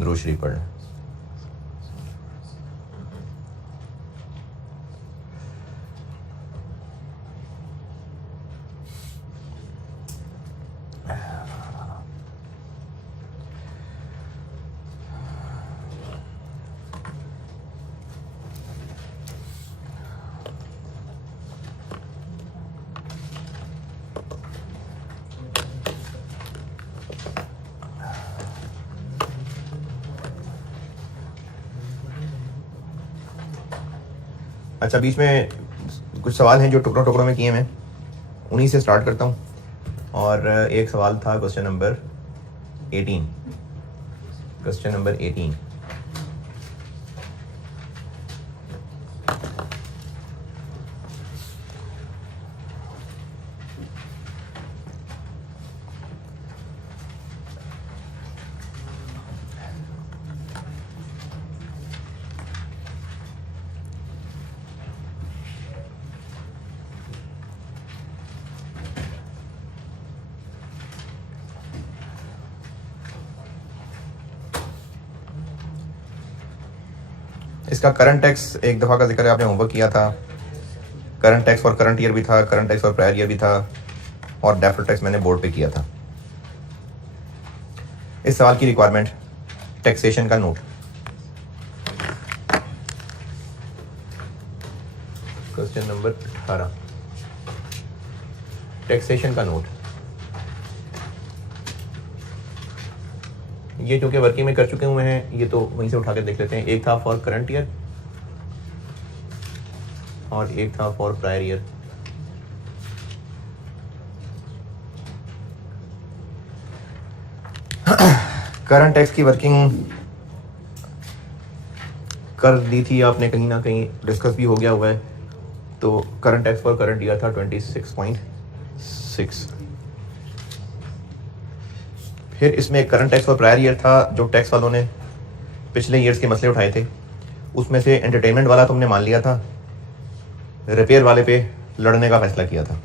Grocery पढ़ लें। अच्छा, बीच में कुछ सवाल हैं जो टुकड़ों टुकड़ों में किए मैं उन्हीं से स्टार्ट करता हूँ। और एक सवाल था क्वेश्चन नंबर 18। इसका करंट टैक्स एक दफ़ा का जिक्र है, आपने होमवर्क किया था। करंट टैक्स और करंट ईयर भी था, करंट टैक्स और प्रायर ईयर भी था, और डेफर्ड टैक्स मैंने बोर्ड पे किया था। इस सवाल की रिक्वायरमेंट टैक्सेशन का नोट। क्वेश्चन नंबर 18, टैक्सेशन का नोट। ये चूंकि वर्किंग में कर चुके हुए हैं, ये तो वहीं से उठा के देख लेते हैं। एक था फॉर करंट ईयर और एक था for prior year. Current tax की वर्किंग कर दी थी आपने, कहीं ना कहीं डिस्कस भी हो गया हुआ है। तो current tax for current year था 26.6। फिर इसमें एक current tax for prior year था, जो टैक्स वालों ने पिछले ईयर्स के मसले उठाए थे। उसमें से एंटरटेनमेंट वाला तुमने मान लिया था, रिपेयर वाले पे लड़ने का फैसला किया था।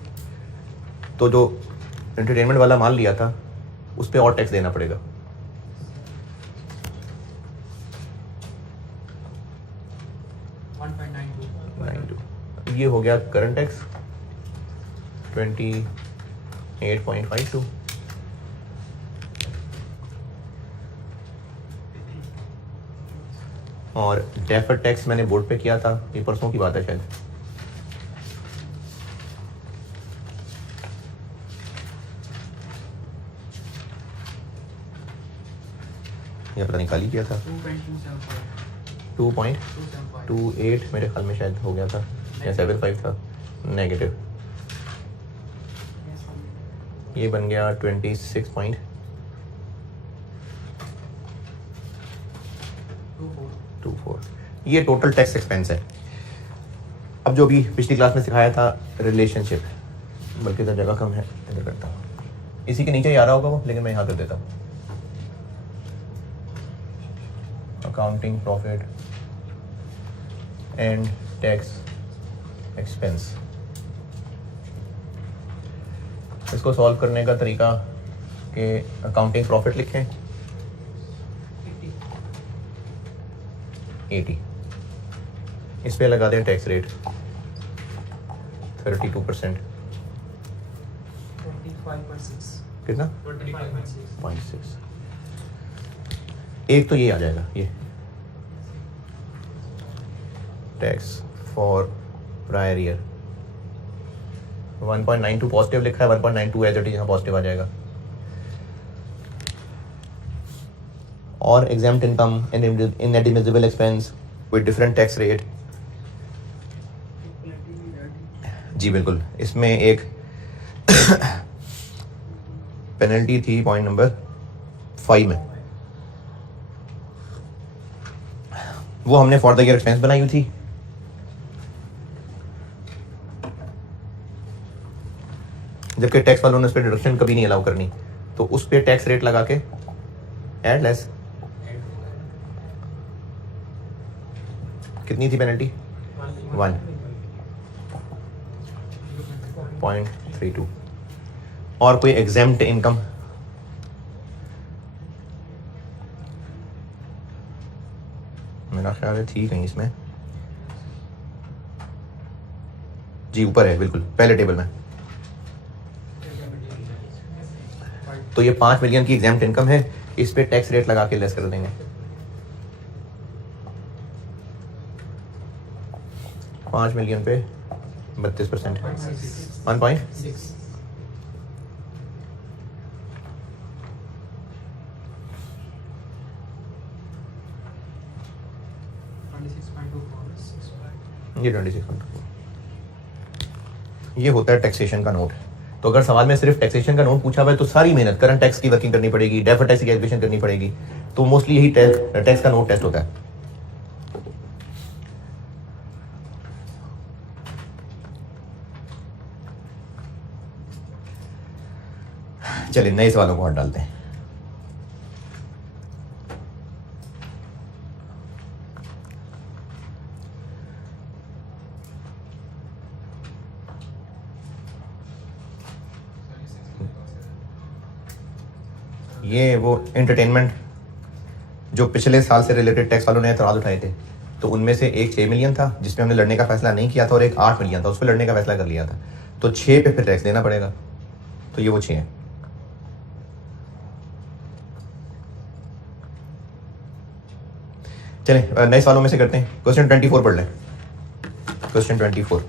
तो जो एंटरटेनमेंट वाला मान लिया था उस पर और टैक्स देना पड़ेगा। ये हो गया करंट टैक्स 28.52। और डेफर्ड टैक्स मैंने बोर्ड पे किया था, ये परसों की बात है शायद। ये पता नहीं खाली किया था। 2.28 मेरे ख्याल में शायद हो गया था, या 75 था नेगेटिव। ये बन गया 26.24। ये टोटल टैक्स एक्सपेंस है। अब जो भी पिछली क्लास में सिखाया था रिलेशनशिप, बल्कि तो जगह कम है, इधर करता हूँ। इसी के नीचे ही आ रहा होगा वो, लेकिन मैं यहाँ कर देता हूँ। Accounting profit and tax expense. इसको सॉल्व करने का तरीका कि अकाउंटिंग प्रॉफिट लिखें 80, इस पे लगा दें टैक्स रेट 32%। कितना? 25.6। एक तो ये आ जाएगा, ये tax for prior year 1.92 positive लिखा है, 1.92 एज इट इज यहाँ पॉजिटिव आ जाएगा। और exempt income and inadmissible expense with different tax rate. जी बिल्कुल, इसमें एक पेनल्टी थी पॉइंट नंबर 5 में, वो हमने फॉर द ईयर एक्सपेंस बनाई हुई थी। जबकि टैक्स वालों ने उस पर डिडक्शन कभी नहीं अलाउ करनी, तो उस पर टैक्स रेट लगा के एड लेस। कितनी थी पेनल्टी? 1.32। और कोई एग्जेम्प्ट इनकम मेरा ख्याल है थी कहीं इसमें, जी ऊपर है बिल्कुल पहले टेबल में। तो ये 5 मिलियन की एग्जाम्प्ट इनकम है, इस पे टैक्स रेट लगा के लेस कर देंगे। 5 मिलियन पे 32%, 1.6। ये 26.4 ये होता है टैक्सेशन का नोट। तो अगर सवाल में सिर्फ टैक्सेशन का नोट पूछा हुआ है तो सारी मेहनत करंट टैक्स की वर्किंग करनी पड़ेगी, डेफर्ड टैक्स की कैलकुलेशन करनी पड़ेगी। तो मोस्टली यही टैक्स का नोट टेस्ट होता है। चलिए नए सवालों को हट डालते हैं। ये वो एंटरटेनमेंट जो पिछले साल से रिलेटेड टैक्स वालों ने एतराज़ उठाए थे, तो उनमें से एक 6 मिलियन था जिसमें हमने लड़ने का फैसला नहीं किया था, और एक 8 मिलियन था उस पर लड़ने का फैसला कर लिया था। तो 6 पे फिर टैक्स देना पड़ेगा, तो ये वो 6 है। चलें नए सवालों में से करते हैं। क्वेश्चन 24 पढ़ लें। क्वेश्चन 24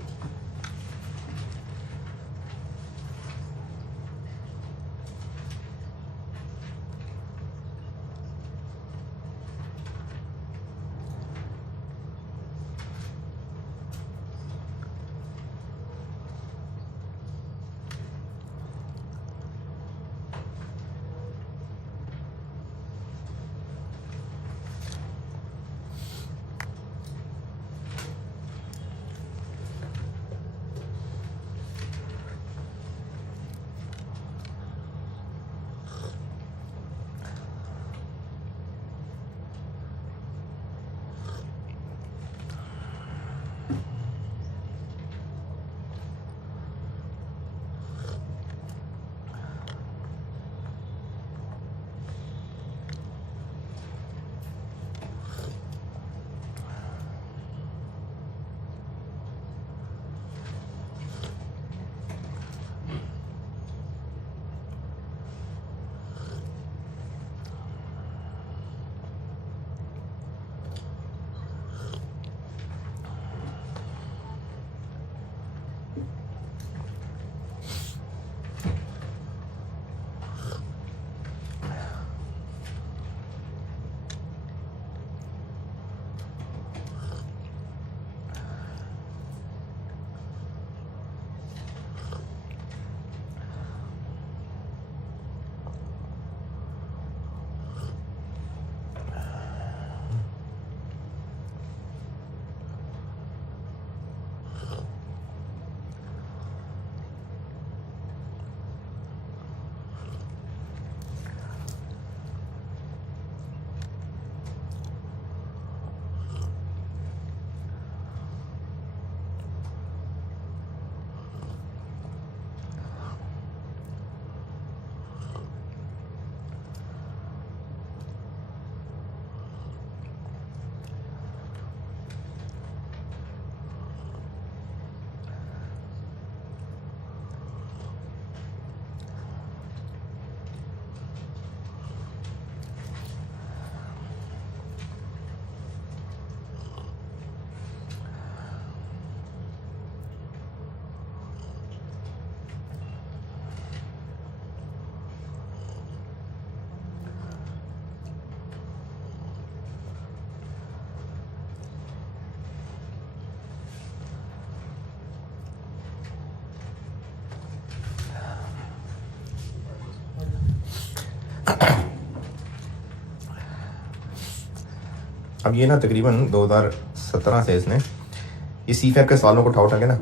अब ये ना तकरीबन 2017 से इसने ये CFAP के सवालों को उठा के ना,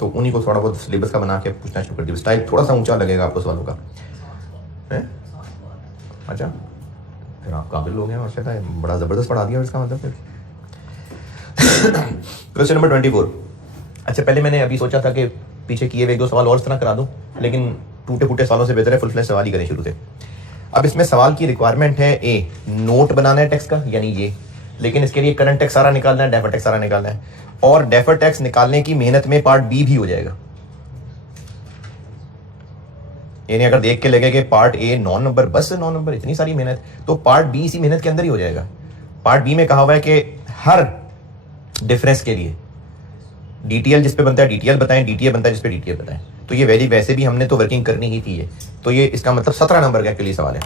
तो उन्हीं को थोड़ा बहुत सिलेबस का बना के पूछना शुरू कर दिया। स्टाइल थोड़ा सा ऊंचा लगेगा आपको सवालों का, है? अच्छा फिर आप काबिल लोग हैं और शायद बड़ा ज़बरदस्त पढ़ा दिया इसका मतलब। फिर क्वेश्चन नंबर 24। अच्छा पहले मैंने अभी सोचा था कि पीछे किए हुए 1-2 सवाल और इस तरह करा दूं, लेकिन टूटे फूटे सवालों से बेहतर है फुल फ्लैश सवाल ही करें शुरू से। अब इसमें सवाल की रिक्वायरमेंट है, ए नोट बनाना है टैक्स का, यानी ये लेकिन इसके लिए करंट टैक्स सारा निकालना है, डेफर्ड टैक्स सारा निकालना है, और डेफर्ड टैक्स निकालने की मेहनत में पार्ट बी भी हो जाएगा। यानी अगर देख के लगे कि पार्ट ए 9 नंबर, बस 9 नंबर, इतनी सारी मेहनत, तो पार्ट बी इसी मेहनत के अंदर ही हो जाएगा। पार्ट बी में कहा हुआ है कि हर डिफरेंस के लिए डीटीएल जिस पे बनता है डीटीएल बताएं, डीटीए बनता है जिस पे डीटीएल बताएं। तो ये वैसे भी हमने तो वर्किंग करनी ही थी, तो ये इसका मतलब 17 नंबर का के लिए सवाल है।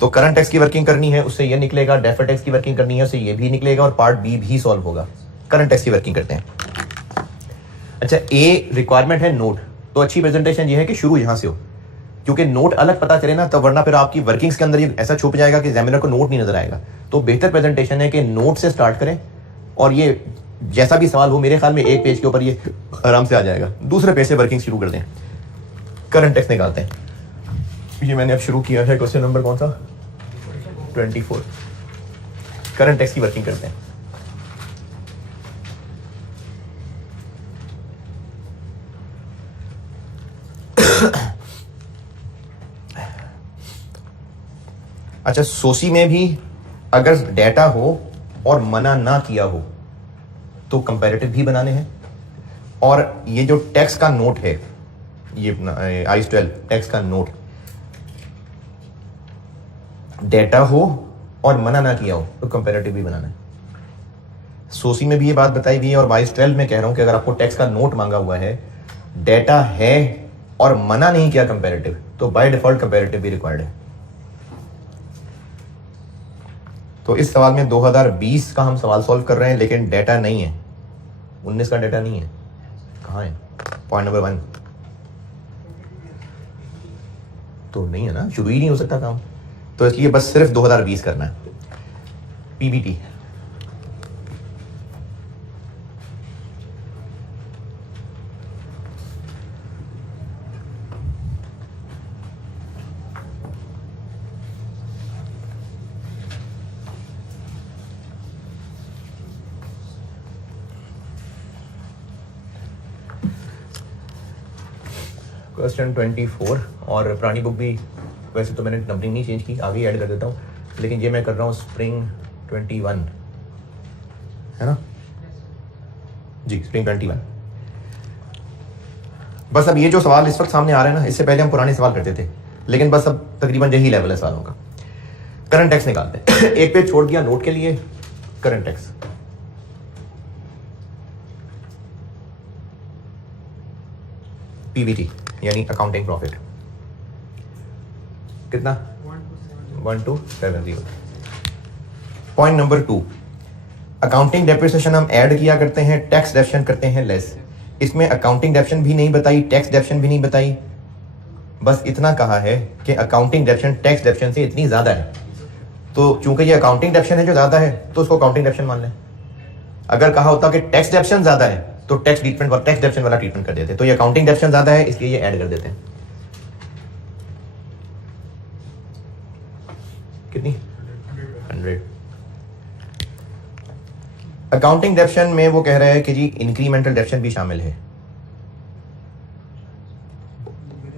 तो करंट टैक्स की वर्किंग करनी है, उससे ये निकलेगा, डेफर्ड टैक्स की वर्किंग करनी है, उससे ये भी निकलेगा, और पार्ट बी भी सॉल्व होगा। करंट टैक्स की वर्किंग करते हैं। अच्छा, ए रिक्वायरमेंट है नोट, तो अच्छी प्रेजेंटेशन ये है कि शुरू यहां से हो, क्योंकि नोट अलग पता चले ना, तो वरना फिर आपकी वर्किंग्स के अंदर ये ऐसा छुप जाएगा कि एग्जामिनर को नोट नहीं नजर आएगा। तो बेहतर प्रेजेंटेशन है कि नोट से स्टार्ट करें, और ये जैसा भी सवाल हो, मेरे ख्याल में एक पेज के ऊपर ये आराम से आ जाएगा। दूसरे पेज से वर्किंग शुरू कर दें, करंट टैक्स निकालते हैं। ये मैंने अब शुरू किया है। क्वेश्चन नंबर कौन सा? 24। करंट टैक्स की वर्किंग करते हैं। अच्छा, सोसी में भी अगर डेटा हो और मना ना किया हो तो कंपैरेटिव भी बनाने हैं, और ये जो टैक्स का नोट है, ये IAS 12 टैक्स का नोट, डेटा हो और मना ना किया हो तो कंपैरेटिव भी बनाना है। सोसी में भी ये बात बताई हुई है, और IAS 12 में कह रहा हूं कि अगर आपको टैक्स का नोट मांगा हुआ है, डेटा है और मना नहीं किया कंपैरेटिव, तो बाय डिफॉल्ट कंपैरेटिव भी रिक्वायर्ड है। तो इस सवाल में 2020 का हम सवाल सॉल्व कर रहे हैं, लेकिन डेटा नहीं है, 19 का डेटा नहीं है। कहाँ है? पॉइंट नंबर 1 तो नहीं है ना, शुरू ही नहीं हो सकता काम, तो इसलिए बस सिर्फ 2020 करना है। पीबीटी क्वेश्चन 24, और पुरानी बुक भी वैसे तो मैंने नंबरिंग नहीं चेंज की, आगे ऐड कर देता हूँ, लेकिन ये मैं कर रहा हूँ स्प्रिंग 21, है ना जी, स्प्रिंग 21। बस अब ये जो सवाल इस वक्त सामने आ रहे हैं ना, इससे पहले हम पुराने सवाल करते थे, लेकिन बस अब तकरीबन यही लेवल है सवालों का। करंट टैक्स निकालते हैं। एक पेज छोड़ दिया नोट के लिए, करंट टैक्स। पीबीटी यानी अकाउंटिंग प्रॉफिट कितना? 1270। पॉइंट नंबर 2, अकाउंटिंग डेप्रिसिएशन हम ऐड किया करते हैं, टैक्स डेप्शन करते हैं लेस। इसमें अकाउंटिंग डेप्शन भी नहीं बताई, टैक्स डेप्शन भी नहीं बताई, बस इतना कहा है कि अकाउंटिंग डेप्शन टैक्स डेप्शन से इतनी ज्यादा है। तो चूंकि ये अकाउंटिंग डेप्शन है जो ज्यादा है, तो उसको अकाउंटिंग डेप्शन मान लें। अगर कहा होता कि टैक्स डेप्शन ज्यादा है, तो टैक्स डेप्शन वाला ट्रीटमेंट कर देते। तो ये अकाउंटिंग डेप्शन ज्यादा है, इसलिए ये ऐड कर देते हैं। कितनी? 100। अकाउंटिंग डेप्शन में वो कह रहा है कि जी इंक्रीमेंटल डेप्शन भी शामिल है,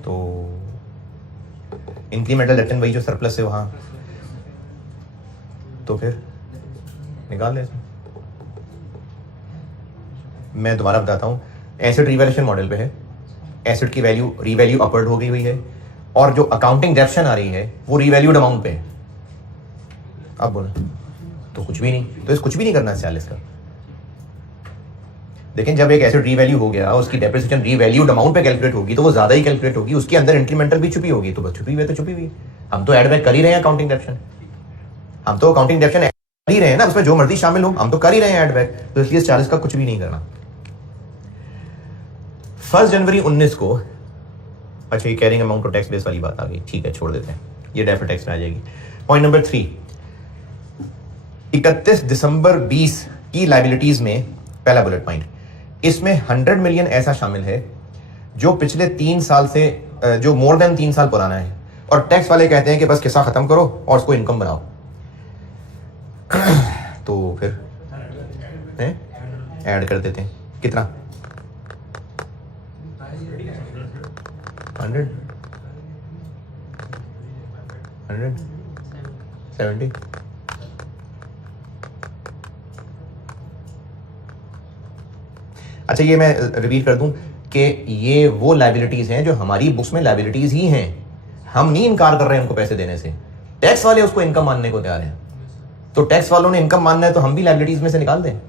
तो इंक्रीमेंटल डेप्शन वही जो सरप्लस है वहां, तो फिर निकाल लें। मैं दोबारा बताता हूं, एसेट रिवैल्यूएशन मॉडल पे है, एसेट की वैल्यू रीवैल्यू अपवर्ड हो गई हुई है, और जो अकाउंटिंग डेप्शन आ रही है वो रीवैल्यूड अमाउंट पे है। अब बोला तो कुछ भी नहीं, तो इस कुछ भी नहीं करना 40 का। लेकिन जब एक एसेट रीवैल्यू हो गया, उसकी डेप्रिसिएशन रीवैल्यूड अमाउंट पे कैलकुलेट होगी, तो वो ज्यादा ही कैलकुलेट होगी, उसके अंदर इंक्रीमेंटल भी छुपी होगी, तो बस छुपी हुई तो छुपी हुई। हम तो एड बैक कर ही रहे हैं अकाउंटिंग डेप्शन, हम तो अकाउंटिंग डेप्शन कर ही रहे हैं ना, उसमें जो मर्जी शामिल हो, हम तो कर ही रहे हैं एड बैक, तो इसलिए 40 का कुछ भी नहीं करना। 1 जनवरी 19 को, अच्छा ये कैरिंग अमाउंट और टैक्स बेस वाली बात आ गई, ठीक है छोड़ देते हैं, ये डेफर्ड टैक्स में आ जाएगी। पॉइंट नंबर 3, 31 दिसंबर 20 की लायबिलिटीज में पहला बुलेट पॉइंट, इसमें 100 मिलियन ऐसा शामिल है जो पिछले 3 साल से, जो मोर देन 3 साल पुराना है, और टैक्स वाले कहते हैं कि बस किस्सा खत्म करो और उसको इनकम बनाओ। तो फिर ऐड कर देते हैं। कितना? 100 170 अच्छा ये मैं रिपीट कर दूं कि ये वो लाइबिलिटीज़ हैं जो हमारी बुक्स में लाइबिलिटीज़ ही हैं, हम नहीं इनकार कर रहे हैं उनको पैसे देने से, टैक्स वाले उसको इनकम मानने को तैयार हैं। तो टैक्स वालों ने इनकम मानना है तो हम भी लाइबिलिटीज़ में से निकाल दें,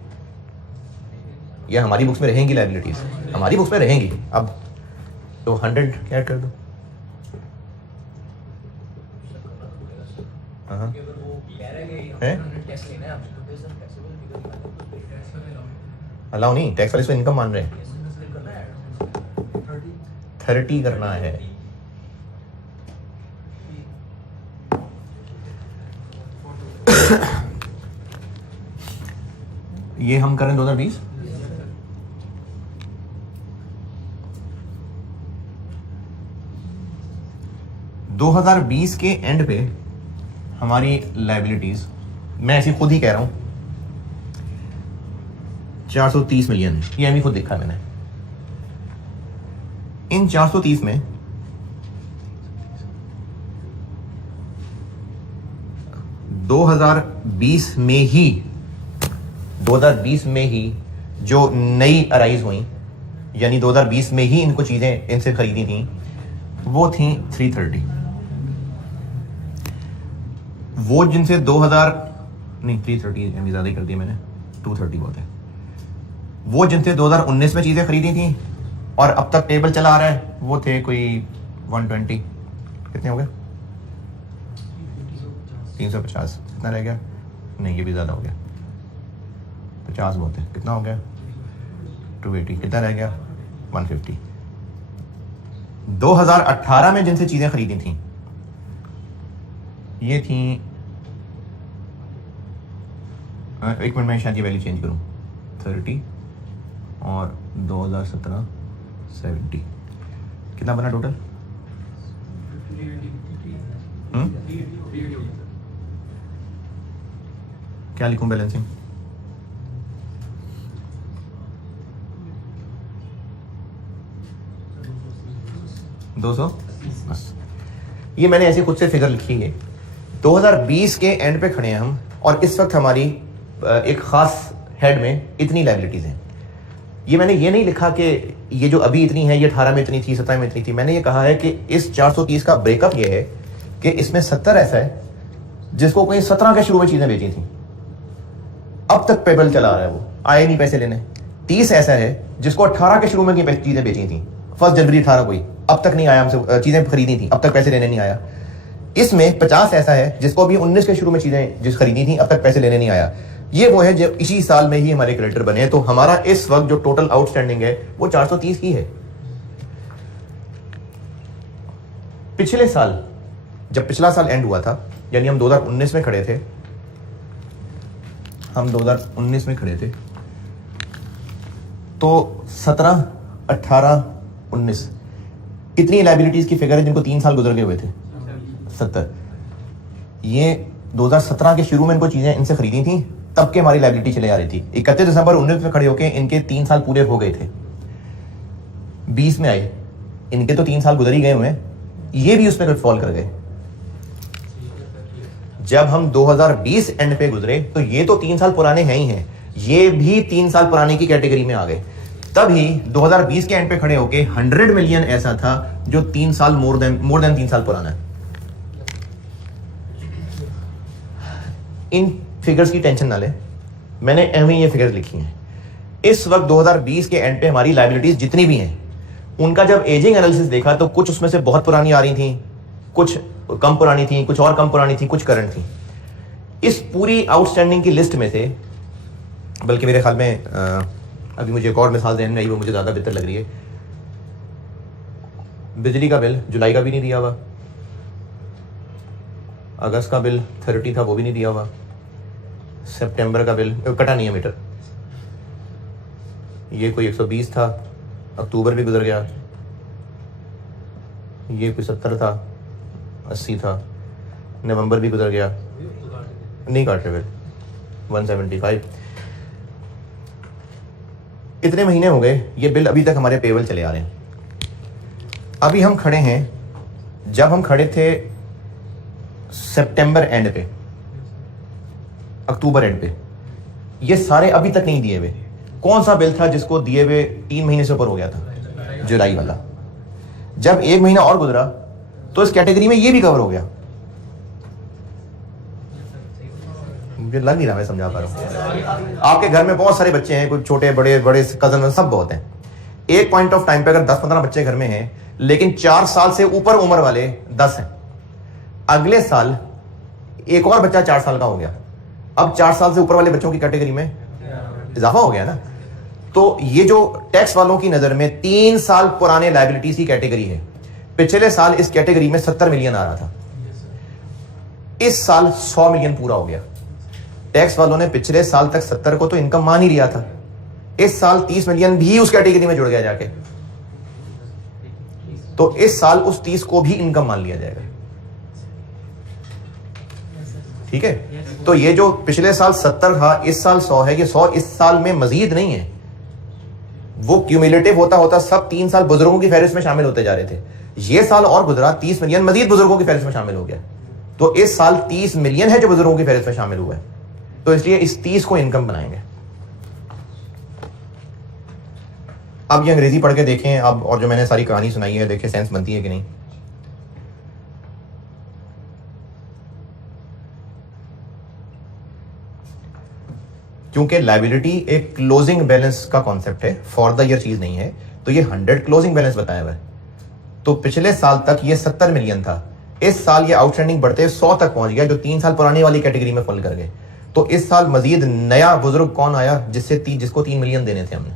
या हमारी बुक्स में रहेंगी लाइबिलिटीज़, हमारी बुक्स में रहेंगी। अब तो 100 क्या कर दो, अलाउ नहीं, टैक्स वाले इसको इनकम मान रहे हैं, 30 करना है। ये हम करें 2020, के एंड पे हमारी लाइबिलिटीज, मैं ऐसी खुद ही कह रहा हूं 430 मिलियन, ये अभी खुद देखा मैंने। इन 430 में 2020 में ही जो नई अराइज हुई, यानी 2020 में ही इनको चीजें इनसे खरीदी थी, वो थी 330। वो जिनसे 330 अभी ज्यादा ही कर दी मैंने, 230 बहुत है। वो जिनसे 2019 में चीजें खरीदी थी और अब तक टेबल चला आ रहा है, वो थे कोई 120, कितने हो गए, 350, कितना रह गया, नहीं ये भी ज्यादा हो गया, 50 बहुत है, कितना हो गया 280, कितना रह गया 150। 2018 में जिनसे चीजें खरीदी थी ये थी, एक मिनट में शायद ये वैल्यू चेंज करूं, 30 और 2017 70, कितना बना टोटल, क्या लिखूं बैलेंसिंग, बस। ये मैंने ऐसे खुद से फिगर लिखी है। 2020 के एंड पे खड़े हैं हम, और इस वक्त हमारी एक खास हेड में इतनी लाइबिलिटीज हैं। ये मैंने ये नहीं लिखा कि ये जो अभी इतनी है ये 18 में इतनी थी, 17 में इतनी थी। मैंने ये कहा है कि इस 430 का ब्रेकअप ये है कि इसमें 70 ऐसा है जिसको कोई 17 के शुरू में चीजें बेची थी, अब तक पेबल चला रहा है, वो आए नहीं पैसे लेने। 30 ऐसा है जिसको 18 के शुरू में चीजें बेची थी, 1 जनवरी 18 को ही, अब तक नहीं आया, हमसे चीजें खरीदी थी, अब तक पैसे लेने नहीं आया। इसमें 50 ऐसा है जिसको भी 19 के शुरू में चीजें जिस खरीदी थी, अब तक पैसे लेने नहीं आया। ये वो है जो इसी साल में ही हमारे क्रेडिटर बने हैं। तो हमारा इस वक्त जो टोटल आउटस्टैंडिंग है वो 430 की है। पिछले साल, जब पिछला साल एंड हुआ था, यानी हम 2019 में खड़े थे, तो 17, 18, 19 कितनी लाइबिलिटीज की फिगर है जिनको 3 साल गुजर गए हुए थे, 70। ये 2017 के शुरू में इनको चीजें इनसे खरीदी थी, तब के हमारी लाइबिलिटी चले आ रही थी। 31 दिसंबर 19 में खड़े होके इनके 3 साल पूरे हो गए थे, 20 में आए, इनके तो 3 साल गुजर ही गए हुए हैं, ये भी उसमें फॉल कर गए। जब हम 2020 एंड पे गुजरे तो ये तो 3 साल पुराने हैं ही हैं, ये भी 3 साल पुराने की कैटेगरी में आ गए। तभी 2020 के एंड पे खड़े होके 100 मिलियन ऐसा था जो 3 साल मोर देन 3 साल पुराना है। इन फिगर्स की टेंशन ना ले, मैंने एवं ये फिगर्स लिखी हैं। इस वक्त 2020 के एंड पे हमारी लाइबिलिटीज जितनी भी हैं, उनका जब एजिंग एनालिसिस देखा तो कुछ उसमें से बहुत पुरानी आ रही थी, कुछ कम पुरानी थी, कुछ और कम पुरानी थी, कुछ करंट थी। इस पूरी आउटस्टैंडिंग की लिस्ट में से, बल्कि मेरे ख्याल में अभी मुझे एक और मिसाल देने में आई, वो मुझे ज़्यादा बेहतर लग रही है। बिजली का बिल जुलाई का भी नहीं दिया हुआ, अगस्त का बिल 30 था, वो भी नहीं दिया हुआ, सितंबर का बिल कटा नहीं है मीटर, ये कोई 120 था, अक्टूबर भी गुजर गया, ये कोई 70 था, 80 था, नवंबर भी गुजर गया, नहीं काट रहे बिल, 175। इतने महीने हो गए, ये बिल अभी तक हमारे पेबल चले आ रहे हैं। अभी हम खड़े हैं, जब हम खड़े थे सितंबर एंड पे, अक्टूबर एंड पे, ये सारे अभी तक नहीं दिए हुए। कौन सा बिल था जिसको दिए हुए 3 महीने से ऊपर हो गया था? जुलाई वाला। जब 1 महीना और गुजरा तो इस कैटेगरी में ये भी कवर हो गया। मुझे लग नहीं रहा मैं समझा पा रहा हूं। आपके घर में बहुत सारे बच्चे हैं, कुछ छोटे बड़े बड़े कजन सब बहुत हैं। एक पॉइंट ऑफ टाइम पे अगर 10-15 बच्चे घर में हैं, लेकिन 4 साल से ऊपर उम्र वाले 10 हैं, अगले साल एक और बच्चा 4 साल का हो गया, अब 4 साल से ऊपर वाले बच्चों की कैटेगरी में इजाफा हो गया ना। तो ये जो टैक्स वालों की नजर में 3 साल पुराने लायबिलिटीज की कैटेगरी है, पिछले साल इस कैटेगरी में 70 मिलियन आ रहा था, इस साल 100 मिलियन पूरा हो गया। टैक्स वालों ने पिछले साल तक 70 को तो इनकम मान ही लिया था, इस साल 30 मिलियन भी उस कैटेगरी में जुड़ गया जाके, तो इस साल उस 30 को भी इनकम मान लिया जाएगा। ठीक है, तो ये जो पिछले साल 70 था, इस साल 100 है, ये 100 इस साल में मजीद नहीं है, वो क्यूमुलेटिव होता होता सब 3 साल बुजुर्गों की फहरिस्त में शामिल होते जा रहे थे। ये साल और गुजरा, 30 मिलियन मजीद बुजुर्गों की फहरिस्त में शामिल हो गया, तो इस साल 30 मिलियन है जो बुजुर्गों की फहरिस्त में शामिल हुआ है, तो इसलिए इस 30 को इनकम बनाएंगे। अब ये अंग्रेजी पढ़ के देखें अब, और जो मैंने सारी कहानी सुनाई है देखें सेंस बनती है कि नहीं। क्योंकि लायबिलिटी एक क्लोजिंग बैलेंस का कॉन्सेप्ट है, फॉर द ईयर चीज नहीं है, तो ये 100 क्लोजिंग बैलेंस बताया हुआ है। तो पिछले साल तक ये 70 मिलियन था, इस साल ये आउटस्टैंडिंग बढ़ते 100 तक पहुंच गया, जो 3 साल पुरानी वाली कैटेगरी में फॉल कर गए। तो इस साल मजीद नया बुजुर्ग कौन आया जिसको 3 मिलियन देने थे हमने,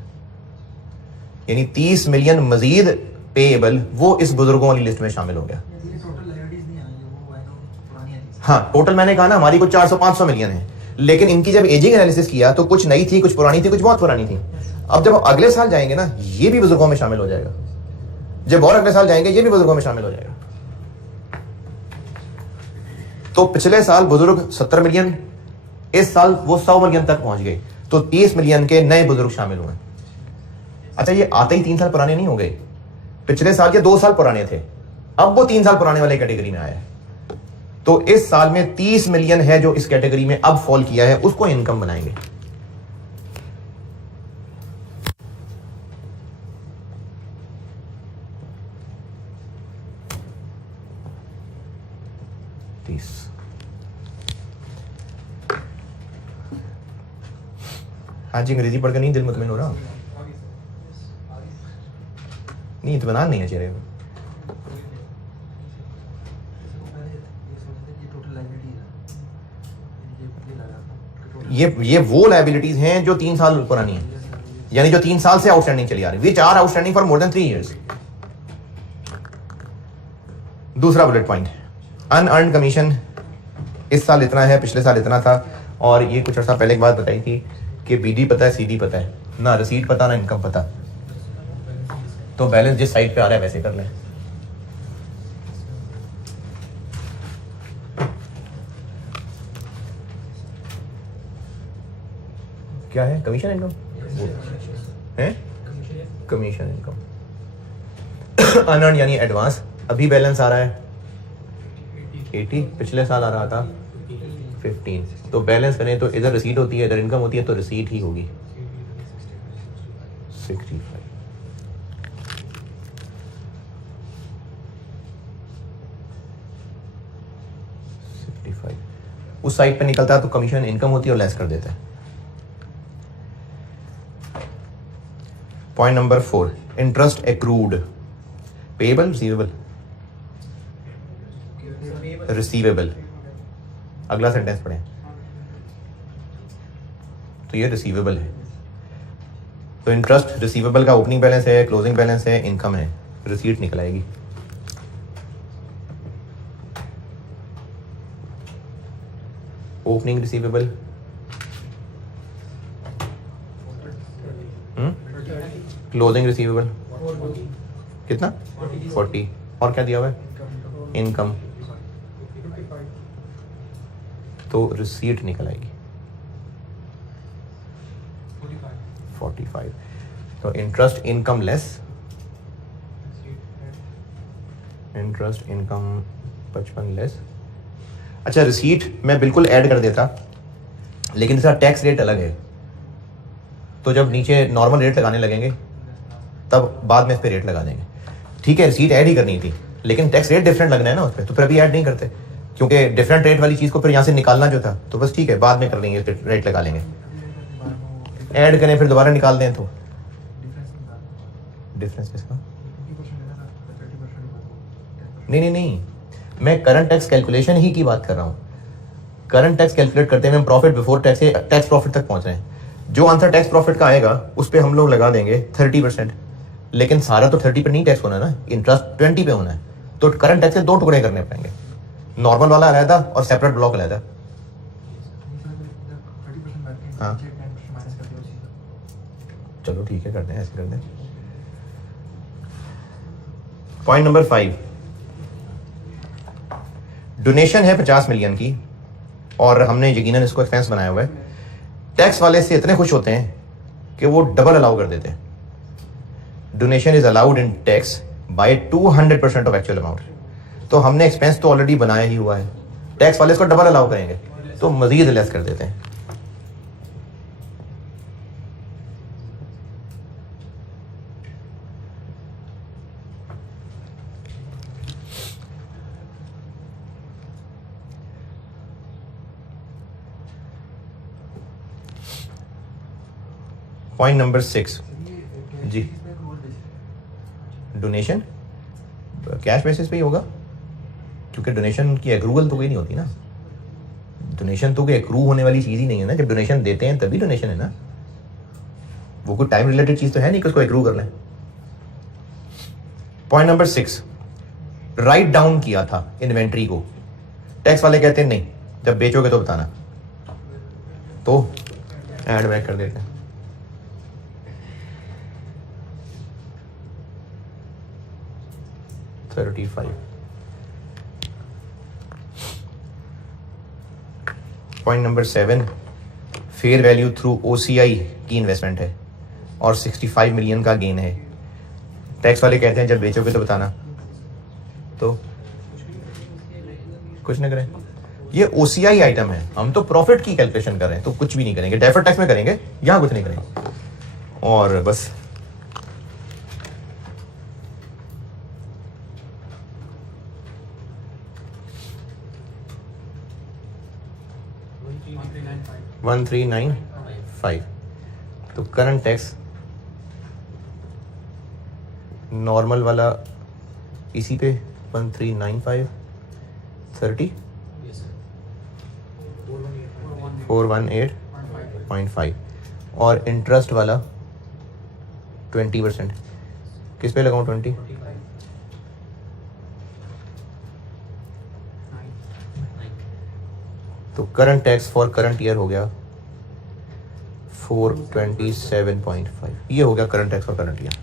यानी 30 मिलियन मजीद पेएबल, वो इस बुजुर्गों वाली लिस्ट में शामिल हो गया। हाँ, टोटल मैंने कहा ना हमारी कुछ 400-500 मिलियन है, लेकिन इनकी जब एजिंग एनालिसिस किया तो कुछ नई थी, कुछ पुरानी थी, कुछ बहुत पुरानी थी। अब जब अगले साल जाएंगे ना, ये भी बुजुर्गों में शामिल हो जाएगा, जब और अगले साल जाएंगे ये भी बुजुर्गों में शामिल हो जाएगा। तो पिछले साल बुजुर्ग 70 मिलियन, इस साल वो 100 मिलियन तक पहुंच गए, तो 30 मिलियन के नए बुजुर्ग शामिल हुए। अच्छा, ये आते ही 3 साल पुराने नहीं हो गए, पिछले साल के 2 साल पुराने थे, अब वो 3 साल पुराने वाले कैटेगरी में आया। तो इस साल में 30 मिलियन है जो इस कैटेगरी में अब फॉल किया है, उसको इनकम बनाएंगे। हाँ जी, अंग्रेजी पढ़कर नहीं दिल मुतमिन हो रहा, नहीं इत्मीनान नहीं है चेहरे में। ये वो लायबिलिटीज हैं जो 3 साल पुरानी है, यानी जो 3 साल से आउटस्टैंडिंग चली आ रही, which are outstanding for more than 3 years। दूसरा बुलेट पॉइंट, अनअर्न्ड कमीशन इस साल इतना है, पिछले साल इतना था, और ये कुछ अर्सा पहले एक बात बताई थी कि बीडी पता है, सीडी पता है, ना रसीद पता ना इनकम पता, तो बैलेंस जिस साइड पे आ रहा है वैसे कर लें। क्या है कमीशन इनकम है, कमीशन इनकम। अनअर्न्ड यानी एडवांस, अभी बैलेंस आ रहा है 80, पिछले साल आ रहा था 15, तो बैलेंस करें तो इधर रिसीट होती है, इधर इनकम होती है, तो रिसीट ही होगी 65। उस साइड पे निकलता है तो कमीशन इनकम होती है और लेस कर देता है। Point number 4, interest accrued, payable receivable, receivable. अगला सेंटेंस पढ़ें, तो ये रिसीवेबल है, तो इंटरेस्ट रिसीवेबल का ओपनिंग बैलेंस है, क्लोजिंग बैलेंस है, इनकम है, रिसीट निकल आएगी। ओपनिंग रिसीवेबल क्लोजिंग रिसीवेबल कितना 40, और क्या दिया हुआ है इनकम, तो रिसीट निकल आएगी 45। तो interest income less, interest income 55 less. अच्छा, रिसीट मैं बिल्कुल ऐड कर देता, लेकिन इसका टैक्स रेट अलग है, तो जब नीचे नॉर्मल रेट लगाने लगेंगे तब बाद में इस पर रेट लगा देंगे। ठीक है, रिसीट ऐड ही करनी थी, लेकिन टैक्स रेट डिफरेंट लगना है ना उस पर, तो फिर अभी ऐड नहीं करते, क्योंकि डिफरेंट रेट वाली चीज़ को फिर यहाँ से निकालना जो था, तो बस ठीक है बाद में कर लेंगे, रेट लगा लेंगे। ऐड करें फिर दोबारा निकाल दें तो डिफरेंस किसका? नहीं, मैं करंट टैक्स कैलकुलेशन ही की बात कर रहा हूँ। करंट टैक्स कैलकुलेट करते हैं हम प्रॉफिट बिफोर टैक्स से टैक्स प्रॉफिट तक पहुंच रहे हैं। जो आंसर टैक्स प्रॉफिट का आएगा उस पर हम लोग लगा देंगे 30%, लेकिन सारा तो 30 पे नहीं टैक्स होना ना, इंटरेस्ट 20 पे होना है। तो करंट टैक्स के 2 टुकड़े करने पड़ेंगे, नॉर्मल वाला अलहदा और सेपरेट ब्लॉक अलहदा। हाँ चलो ठीक है, करते हैं ऐसे करते हैं। पॉइंट नंबर 5, डोनेशन है 50 मिलियन की और हमने यकीनन इसको एक्सपेंस बनाया हुआ है। टैक्स वाले से इतने खुश होते हैं कि वो डबल अलाउ कर देते हैं। Donation is allowed in tax bye 200% of actual amount. तो हमने एक्सपेंस तो ऑलरेडी बनाया ही हुआ है, टैक्स वाले इसको डबल अलाउ करेंगे तो मजीद लेस कर देते हैं। पॉइंट नंबर 6 जी, डोनेशन कैश बेसिस पे ही होगा, क्योंकि डोनेशन की एक्रूवल तो कोई नहीं होती ना। डोनेशन तो कोई एक्रू होने वाली चीज़ ही नहीं है ना, जब डोनेशन देते हैं तभी डोनेशन है ना, वो कोई टाइम रिलेटेड चीज़ तो है नहीं कि उसको एक्रू कर लें। पॉइंट नंबर 6, राइट डाउन किया था इन्वेंट्री को, टैक्स वाले कहते हैं नहीं जब बेचोगे तो बताना, तो ऐड बैक कर देते हैं। Point number 7, fair value through OCI की इन्वेस्टमेंट है और 65 मिलियन का गेन है। टैक्स वाले कहते हैं जब बेचोगे तो बताना, तो कुछ नहीं करें। ये OCI आइटम है, हम तो प्रॉफिट की कैलकुलेशन कर रहे हैं, तो कुछ भी नहीं करेंगे। डेफर्ड टैक्स में करेंगे, यहां कुछ नहीं करेंगे। और बस $1395। तो करंट टैक्स नॉर्मल वाला इसी पे 1395 30 418.5 और इंटरेस्ट वाला 20%। किस पे लगाऊं 20? तो current tax for current year हो गया 427.5। ये हो गया current tax for current year.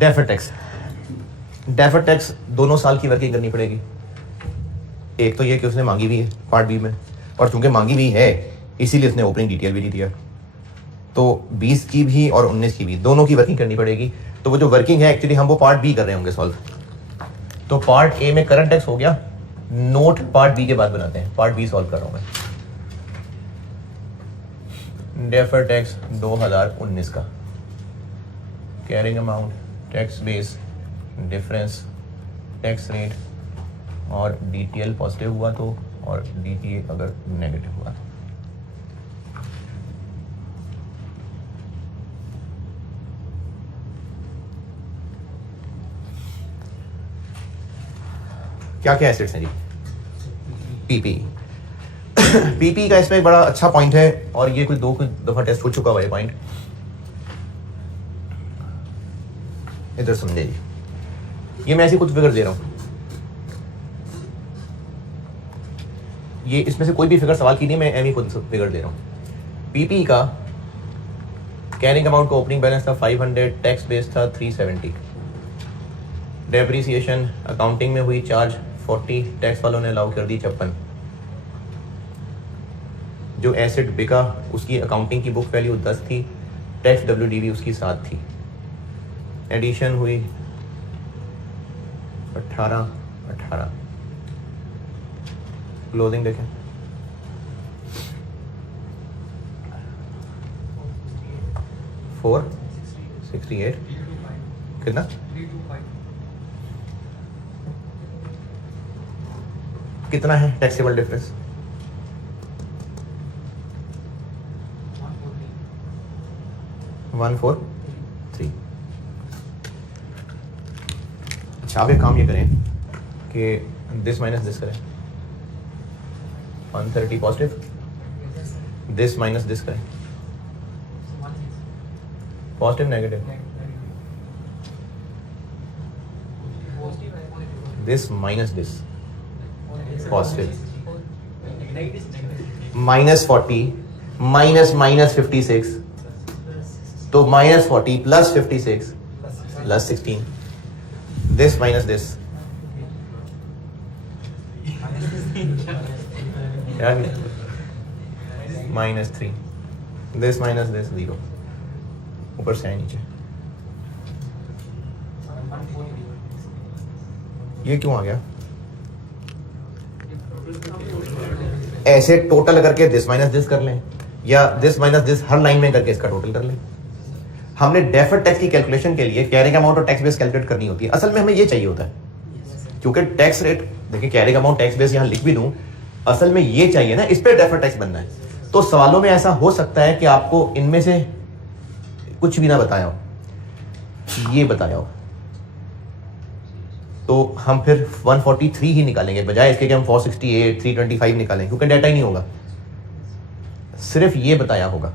Deferred tax 2 साल की वर्किंग करनी पड़ेगी। एक तो ये कि उसने मांगी हुई है पार्ट बी में, और चूंकि मांगी हुई है इसीलिए उसने ओपनिंग डिटेल भी नहीं दिया, तो 20 की भी और 19 की भी, दोनों की वर्किंग करनी पड़ेगी। तो वो जो वर्किंग है एक्चुअली हम वो पार्ट बी कर रहे होंगे सॉल्व। तो पार्ट ए में करंट टैक्स हो गया, नोट पार्ट बी के बाद बनाते हैं। पार्ट बी सॉल्व कर रहा हूं मैं। डेफर्ड टैक्स 2019 का, carrying amount, tax base, difference, tax rate और DTL पॉजिटिव हुआ तो, और DTA अगर नेगेटिव हुआ तो। क्या क्या एसेट्स हैं जी? PP पीपी का इसमें एक बड़ा अच्छा पॉइंट है, और ये कुछ दफा टेस्ट हो चुका हुआ है पॉइंट, इधर समझे जी। ये मैं ऐसी कुछ फिगर दे रहा हूं, ये इसमें से कोई भी फिगर सवाल की नहीं, मैं एम खुद फिगर दे रहा हूं। पीपी का कैरिंग अमाउंट का ओपनिंग बैलेंस था 500, टैक्स बेस था 370, डेप्रिसिएशन अकाउंटिंग में हुई चार्ज 40, टैक्स वालों ने अलाउ कर दी 56, जो एसेट बिका उसकी अकाउंटिंग की बुक वैल्यू 10 थी, टैक्स WDV उसकी 7 थी, एडिशन हुई 18, क्लोजिंग देखें 468, कितना कितना है टैक्सेबल डिफरेंस? 143। अच्छा, आप एक काम ये करें कि दिस माइनस दिस करें, 130 पॉजिटिव, दिस माइनस दिस करें, positive negative, this minus this positive, -40 minus 56, तो -40 plus 56 plus 16, this minus this, -3, this minus this 0, ऊपर से आए नीचे। ये क्यों आ गया? ऐसे टोटल करके दिस माइनस दिस कर लें, या this minus this her line में करके इसका टोटल कर लें। हमने डेफर्ड टैक्स की कैलकुलेशन के लिए कैरिंग अमाउंट और टैक्स बेस कैलकुलेट करनी होती है। असल में हमें ये चाहिए होता है, क्योंकि टैक्स रेट देखिए, कैरिंग अमाउंट टैक्स बेस यहां लिख भी दूं, असल में ये चाहिए ना, इस पे डेफर्ड टैक्स बनना है। तो सवालों में ऐसा हो सकता है कि आपको इनमें से कुछ भी ना बताया हो, ये बताया हो, तो हम फिर 143 ही निकालेंगे, बजाय इसके कि हम 468, 325 निकालें, क्योंकि डाटा ही नहीं होगा, सिर्फ ये बताया होगा।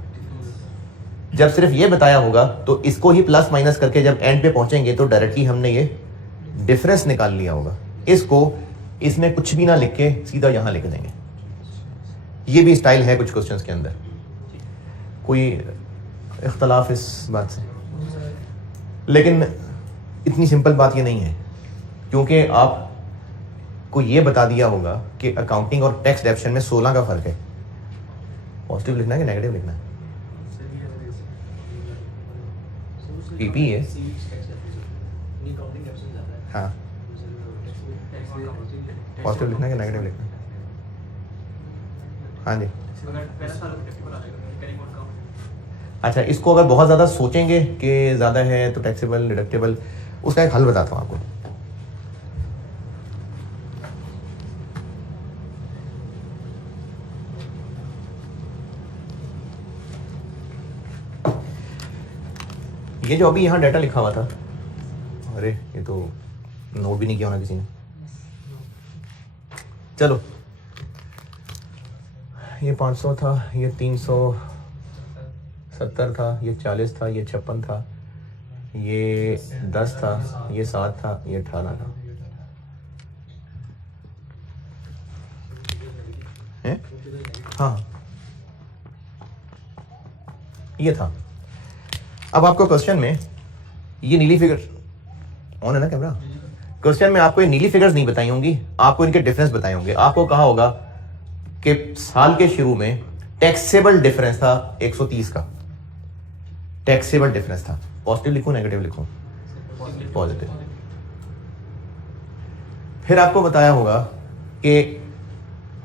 जब सिर्फ ये बताया होगा तो इसको ही प्लस माइनस करके जब एंड पे पहुंचेंगे तो डायरेक्टली हमने ये डिफरेंस निकाल लिया होगा। इसको इसमें कुछ भी ना लिख के सीधा यहां लिख देंगे। ये भी स्टाइल है कुछ क्वेश्चंस के अंदर, कोई इख्तलाफ इस बात से, लेकिन इतनी सिंपल बात ये नहीं है, क्योंकि आपको ये बता दिया होगा कि अकाउंटिंग और टैक्स डेप्शन में 16 का फर्क है। पॉजिटिव लिखना है कि नेगेटिव लिखना है? पीपी है, हाँ, पॉजिटिव लिखना है कि नेगेटिव लिखना है? हाँ जी। अच्छा, इसको अगर बहुत ज़्यादा सोचेंगे कि ज़्यादा है तो टैक्सेबल डिडक्टेबल, उसका एक हल बताता हूँ आपको। ये जो अभी यहाँ डाटा लिखा हुआ था, अरे ये तो नोट भी नहीं किया होना किसी ने, चलो, ये 500 था, ये 370 था, ये 40 था, ये 56 था, ये 10 था, ये 7 था, ये 18 था, है? हाँ, ये था। अब आपको क्वेश्चन में ये नीली फिगर ऑन है ना कैमरा? क्वेश्चन में आपको ये नीली फिगर्स नहीं बताई होंगी, आपको इनके डिफरेंस बताए होंगे। आपको कहा होगा कि साल के शुरू में टैक्सेबल डिफरेंस था 130 का, टैक्सेबल डिफरेंस था। पॉजिटिव लिखूं नेगेटिव लिखूं? पॉजिटिव। फिर आपको बताया होगा कि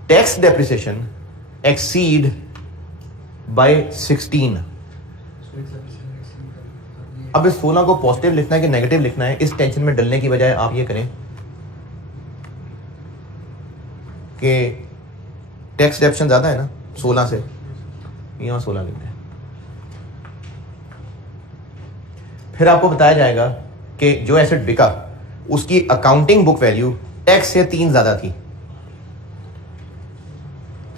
टैक्स डेप्रिसिएशन एक्सीड बाय 16। अब इस 16 को पॉजिटिव लिखना है कि नेगेटिव लिखना है, इस टेंशन में डलने की बजाय आप ये करें कि टैक्स डेप्शन ज्यादा है ना 16 से, यहां 16 लिखते हैं। फिर आपको बताया जाएगा कि जो एसेट बिका उसकी अकाउंटिंग बुक वैल्यू टैक्स से 3 ज्यादा थी,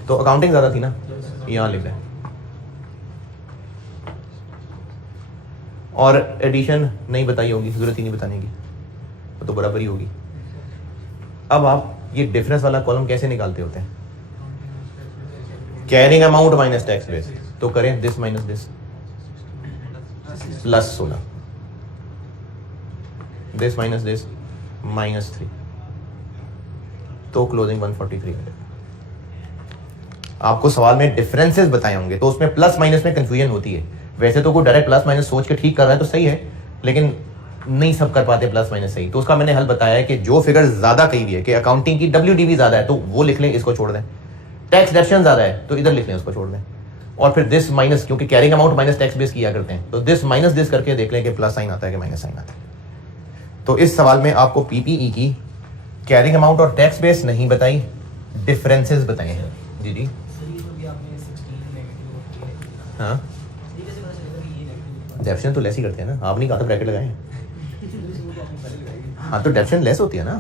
तो अकाउंटिंग ज़्यादा थी ना, यहाँ लिख रहे हैं। और एडिशन नहीं बताई होगी, ज़रूरत ही नहीं बताने की, वो तो बराबरी होगी। अब आप ये डिफरेंस वाला कॉलम कैसे निकालते होते हैं? Carrying amount minus tax base, तो करें this minus this plus 16, this minus this -3, तो क्लोजिंग 143। आपको सवाल में डिफरेंसेस बताए होंगे तो उसमें प्लस माइनस में कंफ्यूजन होती है। वैसे तो कोई डायरेक्ट प्लस माइनस सोच के ठीक कर रहा है तो सही है, लेकिन नहीं सब कर पाते प्लस माइनस सही। तो उसका मैंने हल बताया है कि जो फिगर ज्यादा कही हुई है कि अकाउंटिंग की WDV ज्यादा है तो वो लिख लें, इसको छोड़ दें। टैक्स डेप्शन ज्यादा है तो इधर लिख लें, उसको छोड़ दें। और फिर दिस माइनस, क्योंकि carrying amount minus tax base किया करते हैं, तो दिस माइनस दिस करके देख लें कि प्लस साइन आता है कि माइनस साइन आता है। तो इस सवाल में आपको PPE की कैरिंग अमाउंट और टैक्स बेस नहीं बताई, डिफरेंसेस बताए हैं। जी जी हाँ, डेप्शन तो लेस ही करते हैं ना, आप नहीं कहा तो ब्रैकेट लगाए। हाँ, तो डेप्शन लेस होती है ना,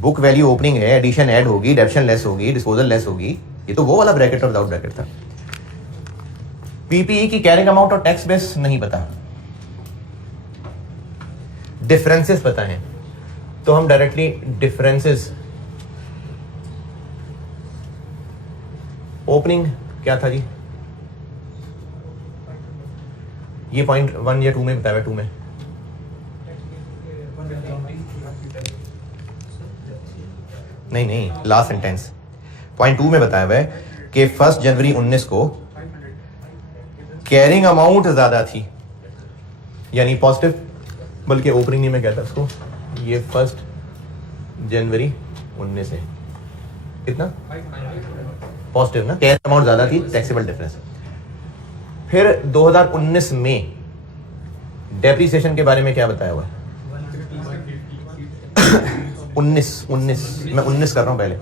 बुक वैल्यू ओपनिंग है, एडिशन ऐड होगी, डेप्शन लेस होगी, डिस्पोजल लेस होगी। ये तो वो वाला ब्रैकेट और विदाउट ब्रैकेट था। PPE की कैरिंग अमाउंट और टैक्स बेस नहीं पता, डिफरेंसेस पता है, तो हम डायरेक्टली डिफरेंसेस, ओपनिंग क्या था जी, ये पॉइंट 1 या 2 में बताया है, 2 में नहीं, लास्ट सेंटेंस पॉइंट 2 में बताया हुआ है कि 1 जनवरी 19 को कैरिंग अमाउंट ज्यादा थी, यानी पॉजिटिव, बल्कि ओपनिंग नहीं मैं कहता इसको, ये 1 जनवरी 19 से कितना पॉजिटिव ना, कैरिंग अमाउंट ज्यादा थी, टैक्सेबल डिफरेंस। फिर 2019 में डेप्रिसिएशन के बारे में क्या बताया हुआ है? 19 मैं 19 कर रहा हूं पहले।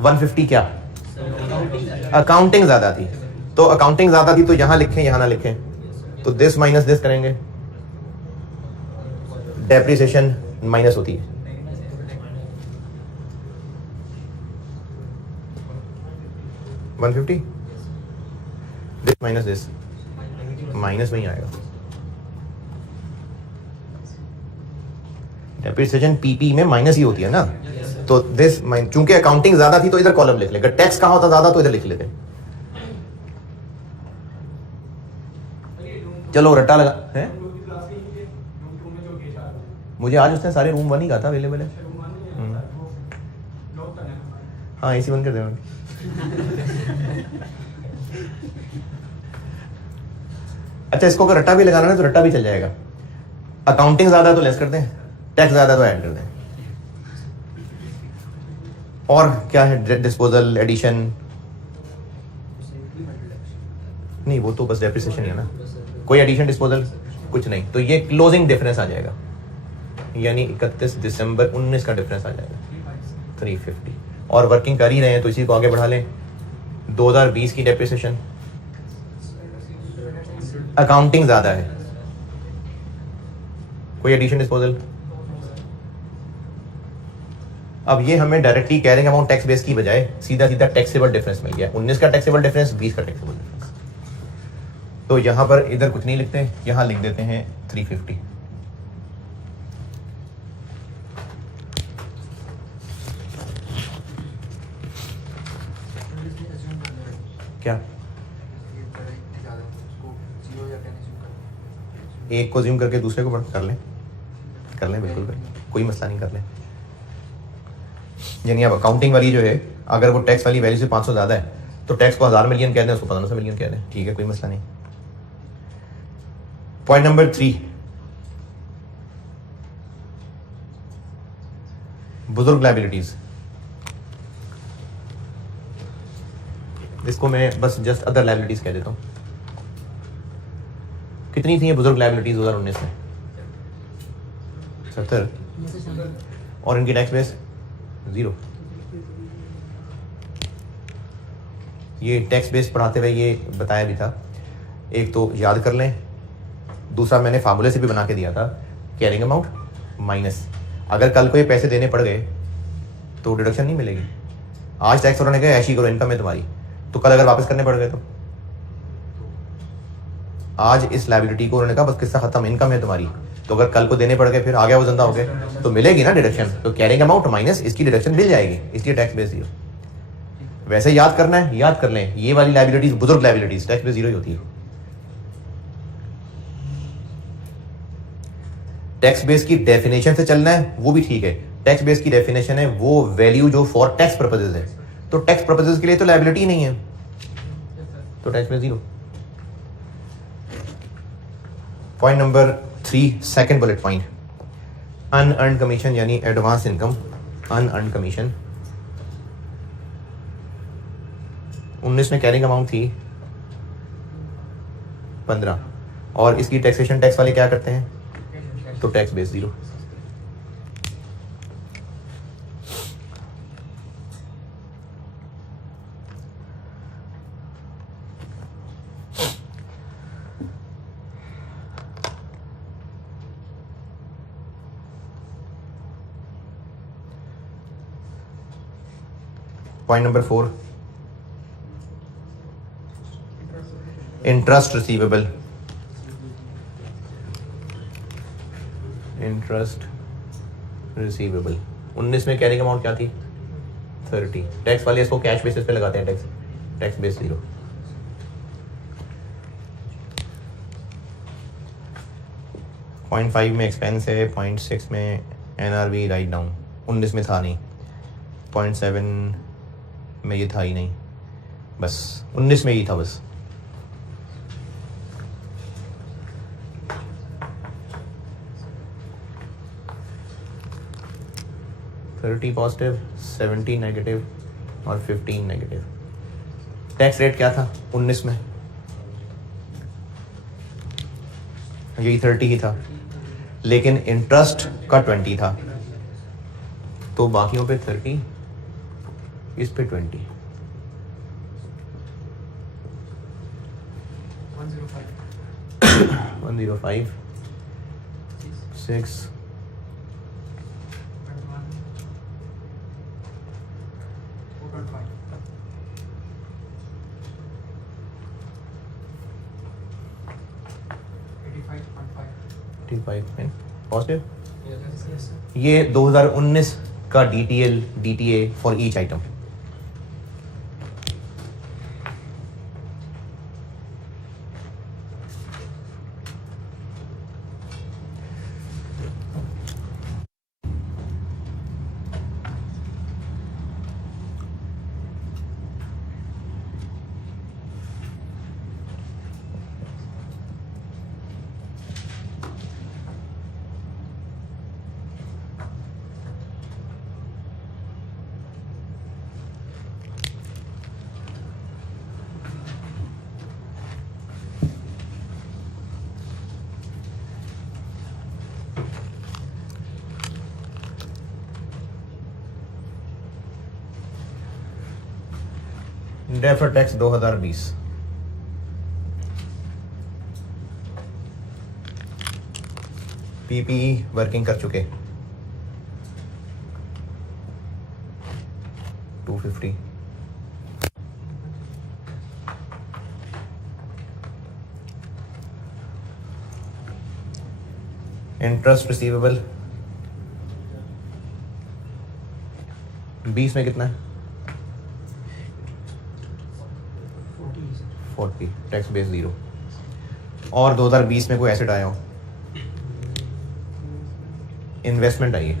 150 क्या? अकाउंटिंग ज्यादा थी, तो अकाउंटिंग ज्यादा थी तो यहां लिखें, यहां ना लिखें, तो दिस माइनस दिस करेंगे, डेप्रिसिएशन माइनस होती है। दिस माइनस दिस माइनस में ही आएगा। डेप्रिसिएशन PP में माइनस ही होती है ना, तो दिस चूंकि अकाउंटिंग ज्यादा थी तो इधर कॉलम लिख लेगा, टैक्स कहां होता ज्यादा तो इधर लिख लेते। चलो रट्टा लगा है, मुझे आज उसने सारे रूम 1 ही कहा था अवेलेबल है। हाँ AC बंद कर दे। अच्छा, इसको अगर रट्टा भी लगाना है तो रट्टा भी चल जाएगा। अकाउंटिंग ज्यादा तो लेस कर दें, टैक्स ज्यादा तो ऐड कर दें। और क्या है? डिस्पोजल, एडिशन नहीं, वो तो बस डेप्रिसिएशन है ना, कोई एडिशन डिस्पोजल कुछ नहीं, तो ये क्लोजिंग डिफरेंस आ जाएगा, यानी 31 दिसंबर 19 का डिफरेंस आ जाएगा 350। और वर्किंग कर ही रहे हैं तो इसी को आगे बढ़ा लें। 2020 की डेप्रिसिएशन, अकाउंटिंग ज्यादा है, कोई एडिशन डिस्पोजल। अब ये हमें directly carrying amount tax base की बजाय सीधा सीधा टैक्सेबल डिफरेंस मिल गया। 19 का टैक्सेबल डिफरेंस, 20 का टैक्सेबल डिफरेंस। तो यहां पर इधर कुछ नहीं लिखते, यहां लिख देते हैं 350। क्या एक को ज्यूम करके दूसरे को कर लें बिल्कुल करें, कोई मसला नहीं, कर लें। यानी अब अकाउंटिंग वाली जो है, अगर वो टैक्स वाली वैल्यू से 500 ज्यादा है तो टैक्स को 1000 मिलियन कह दें, उसको 1500 मिलियन कह दें, ठीक है, कोई मसला नहीं। पॉइंट नंबर 3, बुजुर्ग लायबिलिटीज। इसको मैं बस जस्ट अदर लायबिलिटीज कह देता हूं। कितनी थी बुजुर्ग लायबिलिटीज 2019 में? 70। और इनकी टैक्स बेस 0। ये टैक्स बेस पढ़ाते हुए ये बताया भी था, एक तो याद कर लें, दूसरा मैंने फार्मूले से भी बना के दिया था, कैरिंग अमाउंट माइनस, अगर कल को ये पैसे देने पड़ गए तो डिडक्शन नहीं मिलेगी, आज टैक्स वालों ने कहा ऐशी करो, इनकम है तुम्हारी, तो कल अगर वापस करने पड़ गए तो आज इस लायबिलिटी को उन्होंने कहा बस किस्सा खत्म, इनकम है तुम्हारी, तो अगर कल को देने पड़ गए फिर आ गया वो जिंदा हो गए तो मिलेगी ना डिडक्शन, तो कैरिंग अमाउंट माइनस इसकी डिडक्शन मिल जाएगी, इसलिए टैक्स बेस जीरो। वैसे याद करना है, याद कर लें, ये वाली लायबिलिटीज बुजुर्ग लायबिलिटीज टैक्स बेस जीरो ही होती है। टैक्स बेस की डेफिनेशन से चलना है वो भी ठीक है, टैक्स बेस की डेफिनेशन है वो वैल्यू जो फॉर टैक्स पर्पसेस है, तो टैक्स पर्पसेस के लिए तो लायबिलिटी नहीं है, तो tax base zero. Point number 3 second bullet point, unearned commission यानी एडवांस इनकम, अनअर्न्ड कमीशन 19 में कैरिंग अमाउंट थी 15 और इसकी टैक्सेशन टैक्स वाले क्या करते हैं, तो tax base zero. Point number 4 interest receivable, interest receivable 19 में कैरिंग अमाउंट क्या थी 30, टैक्स वाले इसको कैश बेसिस पे लगाते हैं tax, tax base zero. Point 5 में एक्सपेंस है, पॉइंट 6 में एनआरवी राइट डाउन, 19 में था नहीं, पॉइंट 7 में ये था ही नहीं, बस 19 में ही था बस। $30 पॉजिटिव, 70 नेगेटिव और 15 नेगेटिव। टैक्स रेट क्या था 19 में, यही 30 ही था, लेकिन इंटरेस्ट का 20 था, तो बाकियों पे 30, इस पे 20। 105 6 85 पॉजिटिव। ये 2019 का DTL DTA for each item. Deferred tax 2020, PPE working कर चुके 250, इंटरेस्ट रिसीवेबल 20 में कितना है 40, टैक्स बेस जीरो। और 2020 में कोई एसेट आया हो, इन्वेस्टमेंट आई है,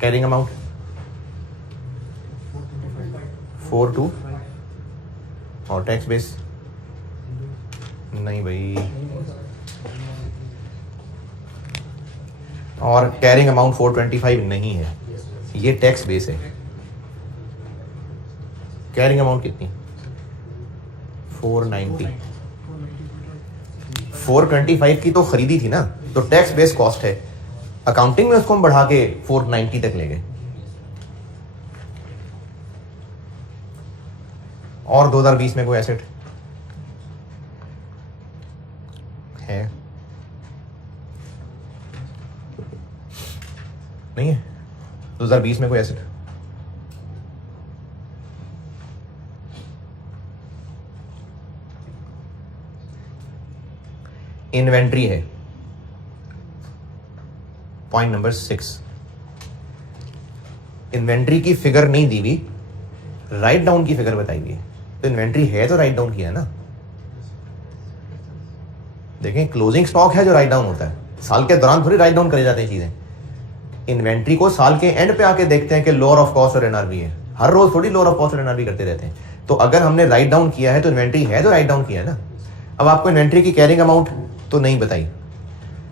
कैरिंग अमाउंट 42 और टैक्स बेस नहीं भाई, और कैरिंग अमाउंट 425 नहीं है, ये टैक्स बेस है। कैरिंग अमाउंट कितनी 490, 425 की तो खरीदी थी ना, तो टैक्स बेस कॉस्ट है, अकाउंटिंग में उसको हम बढ़ा के 490 तक ले गए। और 2020 में कोई एसेट है नहीं है, 2020 में कोई एसेट इन्वेंट्री है, पॉइंट नंबर 6। इन्वेंट्री की फिगर नहीं दी हुई, राइट डाउन की फिगर बताई हुई है। तो इन्वेंट्री है तो राइट डाउन किया है ना। देखें, क्लोजिंग स्टॉक है जो राइट डाउन होता है, साल के दौरान थोड़ी राइट डाउन करे जाते हैं चीजें। इन्वेंट्री को साल के एंड पे आके देखते हैं कि लोअर ऑफ कॉस्ट और एनआरवी है, हर रोज थोड़ी लोअर ऑफ कॉस्ट और एनआरवी करते रहते हैं। तो अगर हमने राइट डाउन किया है तो इन्वेंट्री है तो राइट डाउन किया है ना। अब आपको इन्वेंट्री की कैरिंग अमाउंट तो नहीं बताई,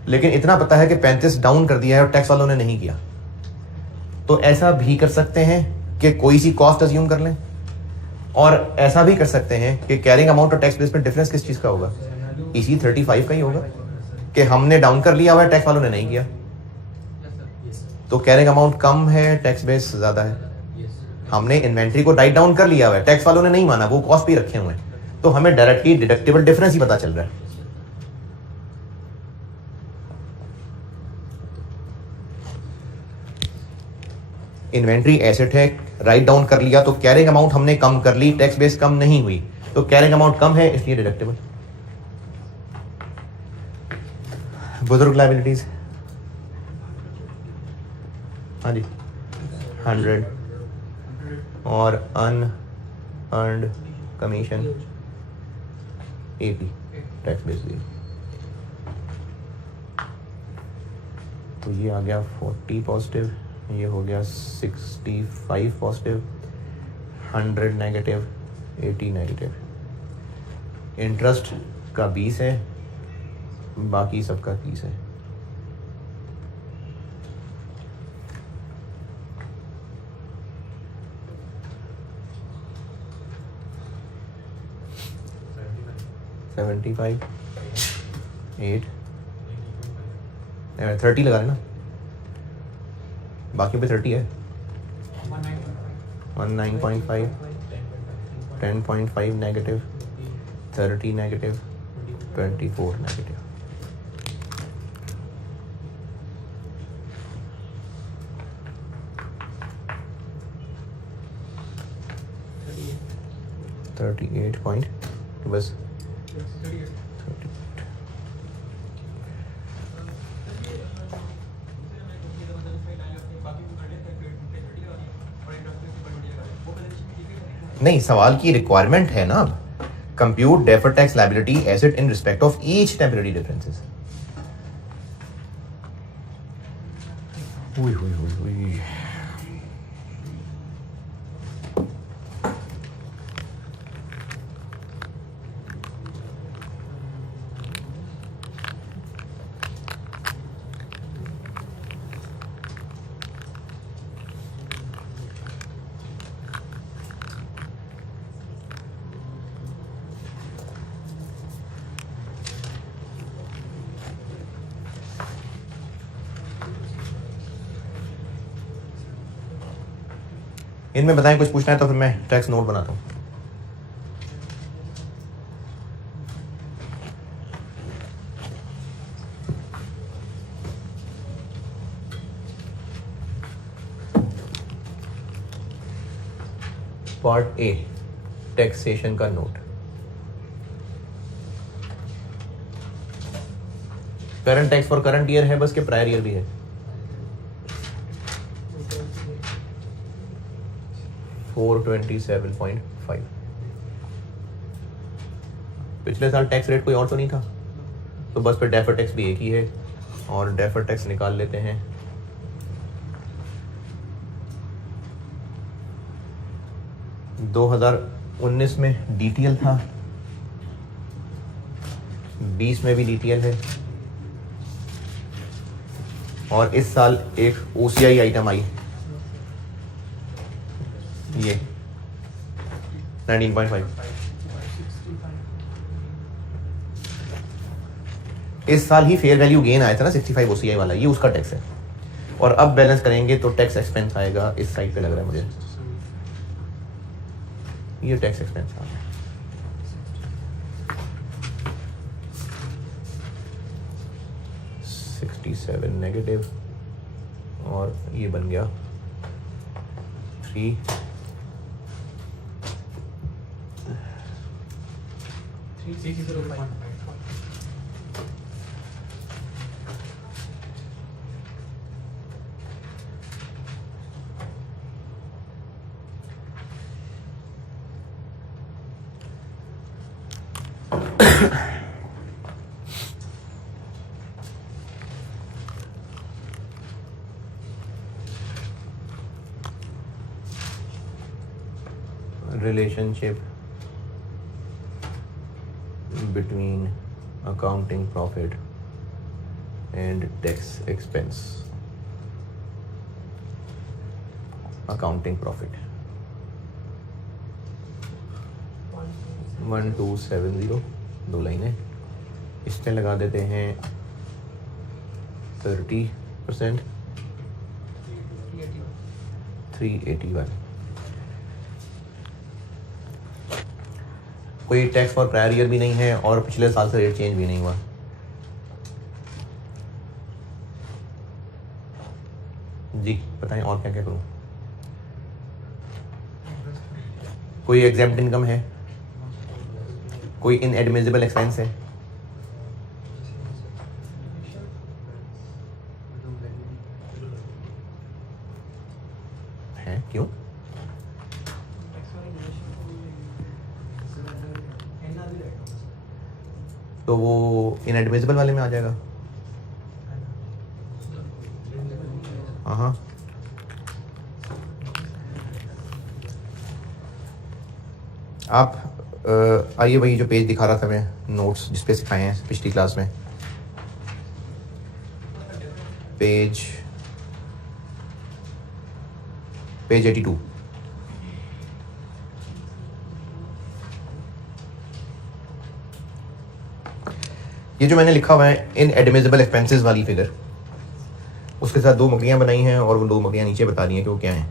लेकिन इतना पता है कि 35 डाउन कर दिया है और टैक्स वालों ने नहीं किया। तो ऐसा भी कर सकते हैं कि कोई सी कॉस्ट अज्यूम कर लें, और ऐसा भी कर सकते हैं कि कैरिंग अमाउंट और टैक्स बेस में डिफरेंस किस चीज का होगा, इसी 35 का ही होगा कि हमने डाउन कर लिया हुआ है, टैक्स वालों ने नहीं किया। तो कैरिंग अमाउंट कम है, टैक्स बेस ज्यादा है। हमने इन्वेंट्री को राइट डाउन कर लिया हुआ है, टैक्स वालों ने नहीं माना, वो कॉस्ट भी रखे हुए हैं, तो हमें डायरेक्टली डिडक्टेबल डिफरेंस ही पता चल रहा है। इन्वेंट्री एसेट है, राइट डाउन कर लिया तो कैरिंग अमाउंट हमने कम कर ली, टैक्स बेस कम नहीं हुई, तो कैरिंग अमाउंट कम है इसलिए डिडक्टेबल। बुजुर्ग लायबिलिटीज, हाँ जी, 100 और अनअर्न्ड कमीशन 80 टैक्स बेस दी। तो ये आ गया 40 पॉजिटिव, ये हो गया 65 पॉजिटिव, 100 नेगेटिव, 80 नेगेटिव। इंटरेस्ट का 20 है, बाकी सबका 30 है। $75, 8, 30 लगा रहे ना, बाकी पे 30 है। 19.5, 10.5 नेगेटिव, 30 नेगेटिव, 24 नेगेटिव। बस 38। नहीं, सवाल की रिक्वायरमेंट है ना, अब compute deferred tax liability asset in respect of each temporary differences. इनमें बताएं, कुछ पूछना है तो फिर मैं टैक्स नोट बनाता हूँ। पार्ट ए, टैक्सेशन का note. Current tax for current year है बस, के प्रायर ईयर भी है। 427.5। पिछले साल टैक्स रेट कोई और तो नहीं था, तो बस पे डेफर्ड टैक्स भी एक ही है, और डेफर्ड टैक्स निकाल लेते हैं। दो 2019 में डीटीएल था, 20 में भी डीटीएल है, और इस साल एक ओसीआई आइटम आई, ये 19.5। इस साल ही फेयर वैल्यू गेन आया था ना 65 ओसीआई वाला, ये उसका टैक्स है। और अब बैलेंस करेंगे तो टैक्स एक्सपेंस आएगा, इस साइड पे लग रहा है मुझे, ये टैक्स एक्सपेंस आ गया। $67 नेगेटिव, और ये बन गया 3 relationship between accounting profit and tax expense. Accounting profit 1270, 2 लाइनें, इसमें लगा देते हैं 30%, 381। कोई टैक्स फॉर प्रायर ईयर भी नहीं है और पिछले साल से रेट चेंज भी नहीं हुआ। जी बताएं और क्या क्या करूं। कोई एग्जेम्प्ट इनकम है, कोई इनएडमिसिबल एक्सपेंस है क्यों? तो वो इनएडमिसिबल वाले में आ जाएगा। हाँ आप आइए वही जो पेज दिखा रहा था मैं, नोट्स जिस पे सिखाए हैं पिछली क्लास में, पेज 82। ये जो मैंने लिखा हुआ है इनएडमिसिबल एक्सपेंसेस वाली फिगर, उसके साथ 2 मकड़ियाँ बनाई हैं और वो 2 मकड़ियाँ नीचे बता रही हैं कि वो क्या हैं।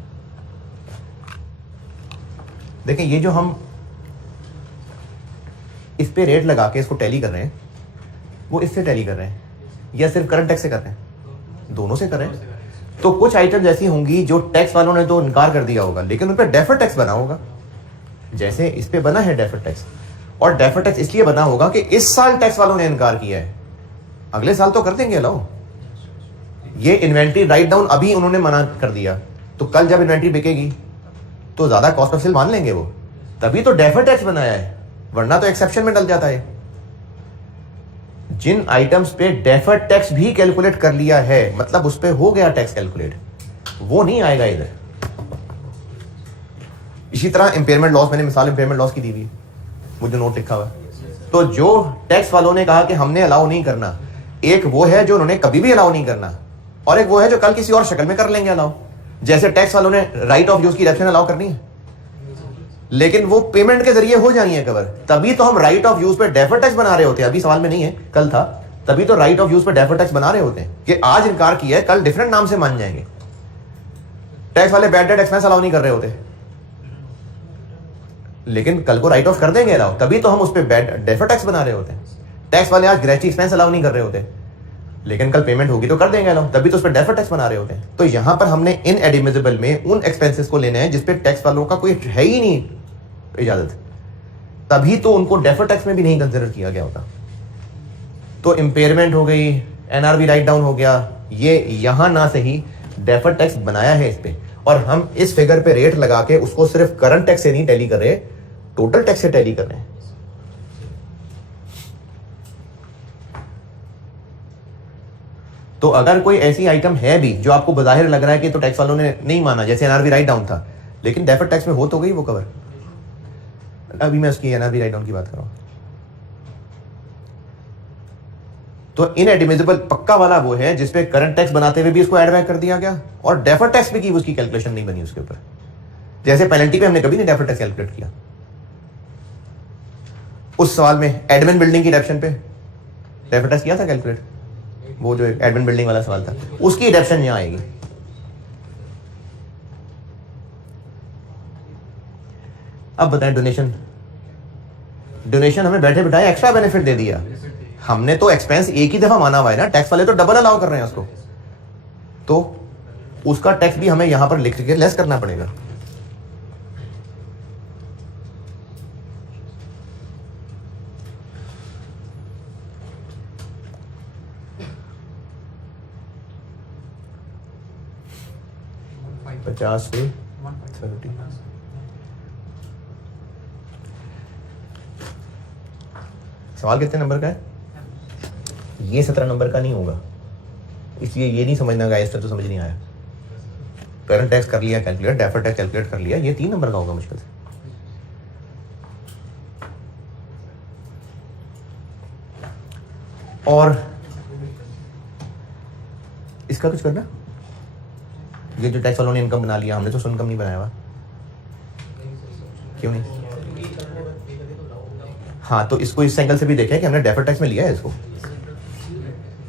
देखें ये जो हम इस पे रेट लगा के इसको टैली कर रहे हैं, वो इससे टैली कर रहे हैं या सिर्फ करंट टैक्स से कर रहे हैं? दोनों से कर रहे हैं। तो कुछ आइटम्स ऐसी होंगी जो टैक्स वालों ने तो इनकार कर दिया होगा, लेकिन उन पर डेफर्ड टैक्स बना होगा। जैसे इस पे बना है डेफर्ड टैक्स, और डेफर्ड टैक्स इसलिए बना होगा कि इस साल टैक्स वालों ने इनकार किया है, अगले साल तो कर देंगे अलाउ। ये इन्वेंट्री राइट डाउन अभी उन्होंने मना कर दिया, तो कल जब इन्वेंट्री बिकेगी तो ज्यादा कॉस्ट ऑफ सेल मान लेंगे वो, तभी तो डेफर्ड टैक्स बनाया है, वरना तो एक्सेप्शन में डल जाता है। जिन आइटम्स पे डेफर्ड टैक्स भी कैलकुलेट कर लिया है, मतलब उस पे हो गया टैक्स कैलकुलेट, वो नहीं आएगा इधर। इसी तरह इंपेयरमेंट लॉस, मैंने मिसाल इंपेयरमेंट लॉस की दी हुई, वो जो नोट लिखा हुआ है, तो जो टैक्स वालों ने कहा कि हमने अलाउ नहीं करना, एक वो है जो उन्होंने कभी भी अलाउ नहीं करना, और एक वो है जो कल किसी और शक्ल में कर लेंगे अलाउ। जैसे टैक्स वालों ने राइट ऑफ यूज की डिडक्शन अलाउ करनी है, लेकिन वो पेमेंट के जरिए हो जानी है कवर, तभी तो हम राइट ऑफ यूज पे डेफर्ड टैक्स बना रहे होते हैं। अभी सवाल में नहीं है, कल था, तभी तो राइट ऑफ यूज पे डेफर्ड टैक्स बना रहे होते हैं कि आज इनकार किया है, कल डिफरेंट नाम से मान जाएंगे। टैक्स वाले बैड डेट एक्सपेंस अलाउ नहीं कर रहे होते, लेकिन कल को राइट ऑफ कर देंगे अलाउ, तभी तो हम उस पर डेफर्ड टैक्स बना रहे होते हैं। टैक्स वाले आज ग्रेच्युटी एक्सपेंस अलाउ नहीं कर रहे होते, लेकिन कल पेमेंट होगी तो कर देंगे अलाउ, तभी तो उस पर डेफर्ड टैक्स बना रहे होते हैं। तो यहां पर हमने इनएडमिसिबल में उन एक्सपेंसेस को लेना है जिसपे टैक्स वालों का कोई है ही नहीं इजाजत, तभी तो उनको डेफर्ड टैक्स में भी नहीं कंसिडर किया गया होता। तो इंपेयरमेंट हो गई, एनआरबी राइट डाउन हो गया, ये यहां ना से ही डेफर्ड टैक्स बनाया है इस पे, और हम इस फिगर पे रेट लगा के उसको सिर्फ करंट टैक्स से नहीं टैली कर रहे, टोटल टैक्स से टैली कर रहे हैं। तो अगर कोई ऐसी आइटम है भी जो आपको बज़ाहिर लग रहा है कि तो टैक्स वालों ने नहीं माना, जैसे एनआरबी राइट डाउन था, लेकिन डेफर्ड टैक्स में हो तो गई वो कवर। अभी मैं उसकी एनआरबी राइट डाउन की बात कर रहा हूं। तो इनएडमिसिबल पक्का वाला वो है जिसपे करंट टैक्स बनाते हुए भी उसको एड बैक कर दिया गया, और डेफर्ड टैक्स भी की उसकी कैलकुलेशन नहीं बनी उसके ऊपर। जैसे पेनल्टी पे हमने कभी नहीं डेफर्ड टैक्स कैलकुलेट किया। उस सवाल में एडमिन बिल्डिंग की डेप्शन पे डेफर्ड टैक्स किया था कैलकुलेट, वो जो एडमिन बिल्डिंग वाला सवाल था, उसकी डेप्शन यहां आएगी। अब बताएं डोनेशन, डोनेशन हमें बैठे बिठाए एक्स्ट्रा बेनिफिट दे दिया, हमने तो एक्सपेंस एक ही दफा माना हुआ है ना, टैक्स वाले तो डबल अलाउ कर रहे हैं उसको, तो उसका टैक्स भी हमें यहां पर लिख के लेस करना पड़ेगा। 50 पे 30। सवाल कितने नंबर का है? ये 17 नंबर का नहीं होगा, इसलिए ये नहीं समझना गाइस, तो समझ नहीं आया। करंट टैक्स कर लिया कैलकुलेट, डेफर्ड टैक्स कैलकुलेट कर लिया, ये 3 नंबर का होगा मुश्किल से। और इसका कुछ करना, ये जो टैक्स वालों ने इनकम बना लिया, हमने तो इनकम नहीं बनाया हुआ, क्यों नहीं? हाँ, तो इसको इस एंगल से भी देखा कि हमने डेफर्ड टैक्स में लिया है इसको,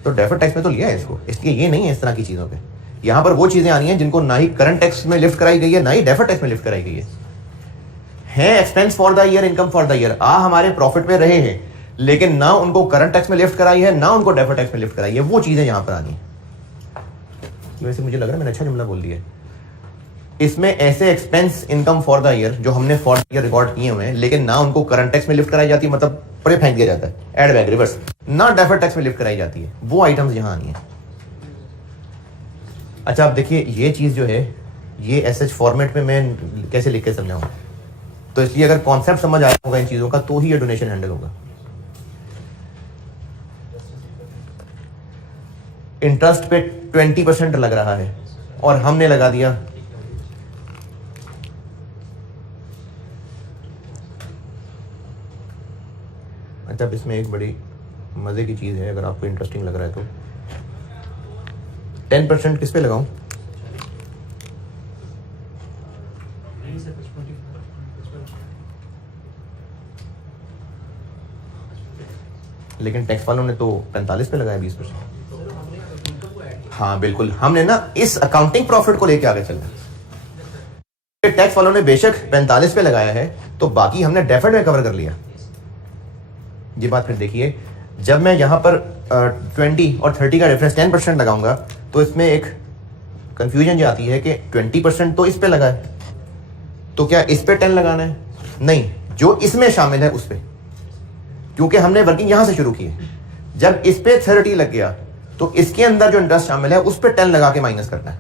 तो डेफर्ड टैक्स में तो लिया है इसको, इसलिए ये नहीं है इस तरह की चीज़ों पे। यहाँ पर वो चीज़ें आनी हैं जिनको ना ही करंट टैक्स में लिफ्ट कराई गई है, ना ही डेफर्ड टैक्स में लिफ्ट कराई गई है expense for the year, income for the year, हमारे प्रॉफिट में रहे हैं, लेकिन ना उनको करंट टैक्स में लिफ्ट कराई है, ना उनको डेफर्ड टैक्स में लिफ्ट कराई है, वो चीज़ें यहाँ पर आनी है। वैसे मुझे लग रहा है मैंने अच्छा जुमला बोल दिया। इसमें ऐसे expense income for the year जो हमने फॉर द ईयर रिकॉर्ड किए हुए हैं, लेकिन ना उनको करंट टैक्स में लिफ्ट कराई जाती है, मतलब परे फेंक दिया जाता है, एड बैक रिवर्स, ना डेफर्ड टैक्स में लिफ्ट कराई जाती है, वो आइटम्स यहाँ आनी है। अच्छा, आप देखिए ये चीज़ जो है, ये एसएच फॉर्मेट में मैं कैसे लिख के समझाऊँ, तो इसलिए अगर कॉन्सेप्ट समझ आया होगा इन चीज़ों का तो ही ये डोनेशन हैंडल होगा। इंटरेस्ट पे 20% लग रहा है और हमने लगा दिया अच्छा, अब इसमें एक बड़ी मज़े की चीज़ है, अगर आपको इंटरेस्टिंग लग रहा है तो 10% किस पे लगाऊं? लेकिन टैक्स वालों ने तो 45 पे लगाया 20%। हाँ बिल्कुल, हमने ना इस अकाउंटिंग प्रॉफिट को लेके आगे चलना। टैक्स वालों ने बेशक 45 पे लगाया है, तो बाकी हमने डेफर्ड में कवर कर लिया। ये बात फिर देखिए, जब मैं यहां पर 20 और 30 का रेफरेंस 10% लगाऊंगा, तो इसमें एक कंफ्यूजन जो आती है कि 20% तो इस पे लगा है, तो क्या इस पे 10 लगाना है? नहीं, जो इसमें शामिल है उस पे, क्योंकि हमने वर्किंग यहां से शुरू की है। जब इस पे 30 लग गया, तो इसके अंदर जो इंटरेस्ट शामिल है उस पे 10 लगा के माइनस करना है,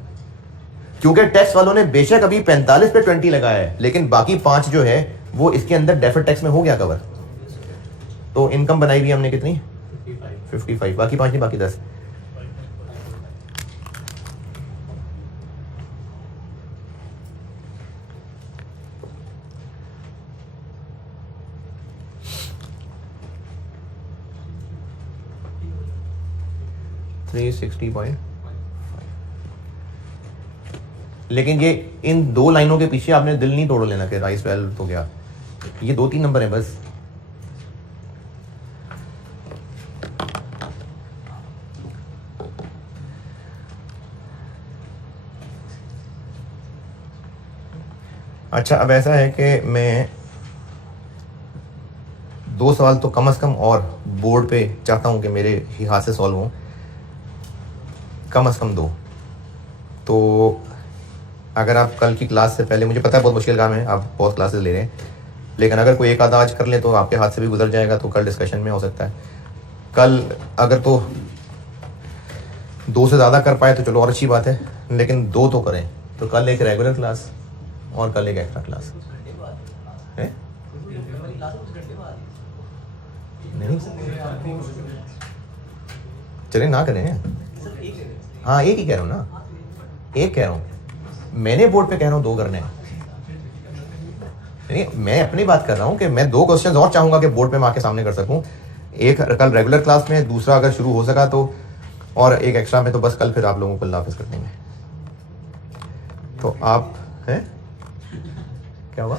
क्योंकि टैक्स वालों ने बेशक अभी 45 पे 20 लगाया है, लेकिन बाकी 5 जो है वो इसके अंदर डेफर्ड टैक्स में हो गया कवर। तो इनकम बनाई भी हमने कितनी? 55, बाकी 5 नहीं, बाकी 10। लेकिन ये इन 2 लाइनों के पीछे आपने दिल नहीं तोड़ लेना कि राइस 12 तो गया, ये 2-3 नंबर है बस। अच्छा, अब ऐसा है कि मैं 2 सवाल तो कम से कम और बोर्ड पे चाहता हूं कि मेरे ही हाथ से सॉल्व हों, कम से कम 2। तो अगर आप कल की क्लास से पहले, मुझे पता है बहुत मुश्किल काम है, आप बहुत क्लासेस ले रहे हैं, लेकिन अगर कोई एक आधा आज कर ले तो आपके हाथ से भी गुजर जाएगा, तो कल डिस्कशन में हो सकता है। कल अगर तो 2 से ज़्यादा कर पाए तो चलो और अच्छी बात है, लेकिन 2 तो करें। तो कल एक रेगुलर क्लास और कल एक एक्स्ट्रा क्लास है। नहीं चले ना करें, हाँ एक ही कह रहा हूँ ना, एक कह रहा हूँ, मैंने बोर्ड पे कह रहा हूँ 2 करने हैं। नहीं, मैं अपनी बात कर रहा हूँ कि मैं 2 क्वेश्चंस और चाहूंगा कि बोर्ड पे मैं आके सामने कर सकूं। एक कल रेगुलर क्लास में, दूसरा अगर शुरू हो सका तो, और एक एक्स्ट्रा में, तो बस कल फिर आप लोगों को अल्लाह हाफ़िज़ कर देंगे। तो आप हैं, क्या हुआ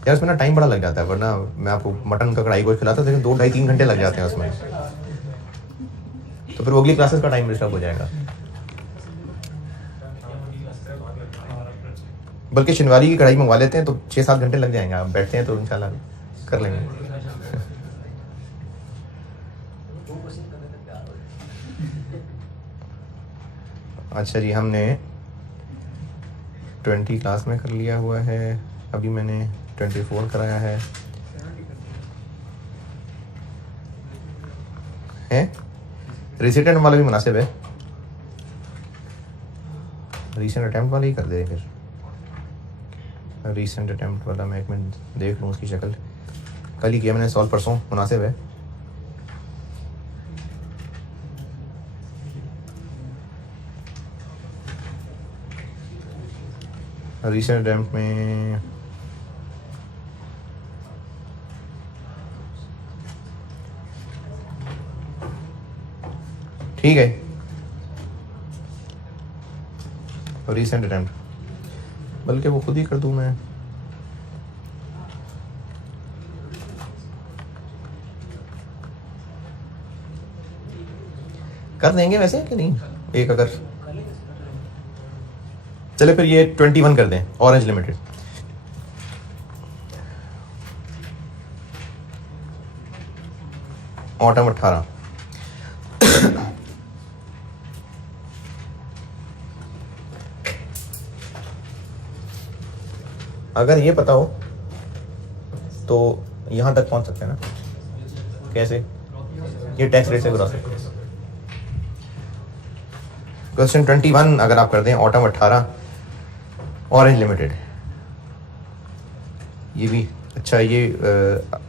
यार, उसमें ना टाइम बड़ा लग जाता है, वरना मैं आपको मटन का कढ़ाई गोश्त खिलाता, लेकिन 2-2.5-3 घंटे लग जाते हैं उसमें, तो फिर अगली क्लासेस का टाइम डिस्टर्ब हो जाएगा। बल्कि शनिवारी की कढ़ाई मंगवा लेते हैं तो 6-7 घंटे लग जाएंगे, आप बैठते हैं तो इंशाल्लाह कर लेंगे। अच्छा जी, हमने 20 क्लास में कर लिया हुआ है, अभी मैंने 24 कराया है रिसिटेंट वाला भी मुनासिब है, रीसेंट अटैम्प्ट वाला ही कर दे फिर। रीसेंट अटैम्प्ट वाला मैं 1 मिनट देख लूँ उसकी शक्ल। कल ही किया मैंने सॉल्व, परसों, मुनासिब है। रीसेंट अटैम्प्ट में ठीक है। रीसेंट अटैम्प्ट बल्कि वो खुद ही कर दूं मैं। कर देंगे वैसे कि नहीं, एक अगर चले फिर ये 21 कर दें, ऑरेंज लिमिटेड। ऑटम 18। अगर ये पता हो तो यहां तक पहुंच सकते हैं ना। कैसे? ये टैक्स रेट से क्रॉस सकते हैं। क्वेश्चन 21 अगर आप कर दें, ऑटम 18, ऑरेंज लिमिटेड। ये भी अच्छा, ये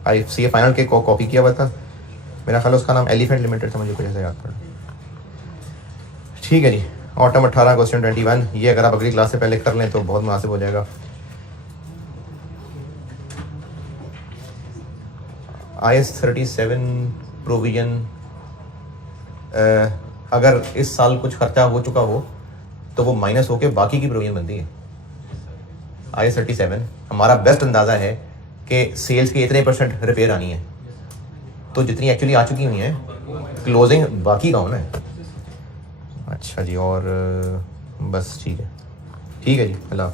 IFCA फाइनल के कॉपी किया हुआ था मेरा ख्याल, उसका नाम एलिफेंट लिमिटेड था, मुझे कुछ ऐसा याद पड़ा। ठीक है जी, ऑटम 18 क्वेश्चन 21, ये अगर आप अगली क्लास से पहले कर लें तो बहुत मुनासिब हो जाएगा। IS 37 प्रोविजन, अगर इस साल कुछ खर्चा हो चुका हो तो वो माइनस होके बाकी की प्रोविजन बनती है। IS 37 हमारा बेस्ट अंदाज़ा है कि सेल्स के इतने % रिपेयर आनी है, तो जितनी एक्चुअली आ चुकी हुई हैं क्लोजिंग बाकी का होना है। अच्छा जी, और बस ठीक है जी, अल्लाह।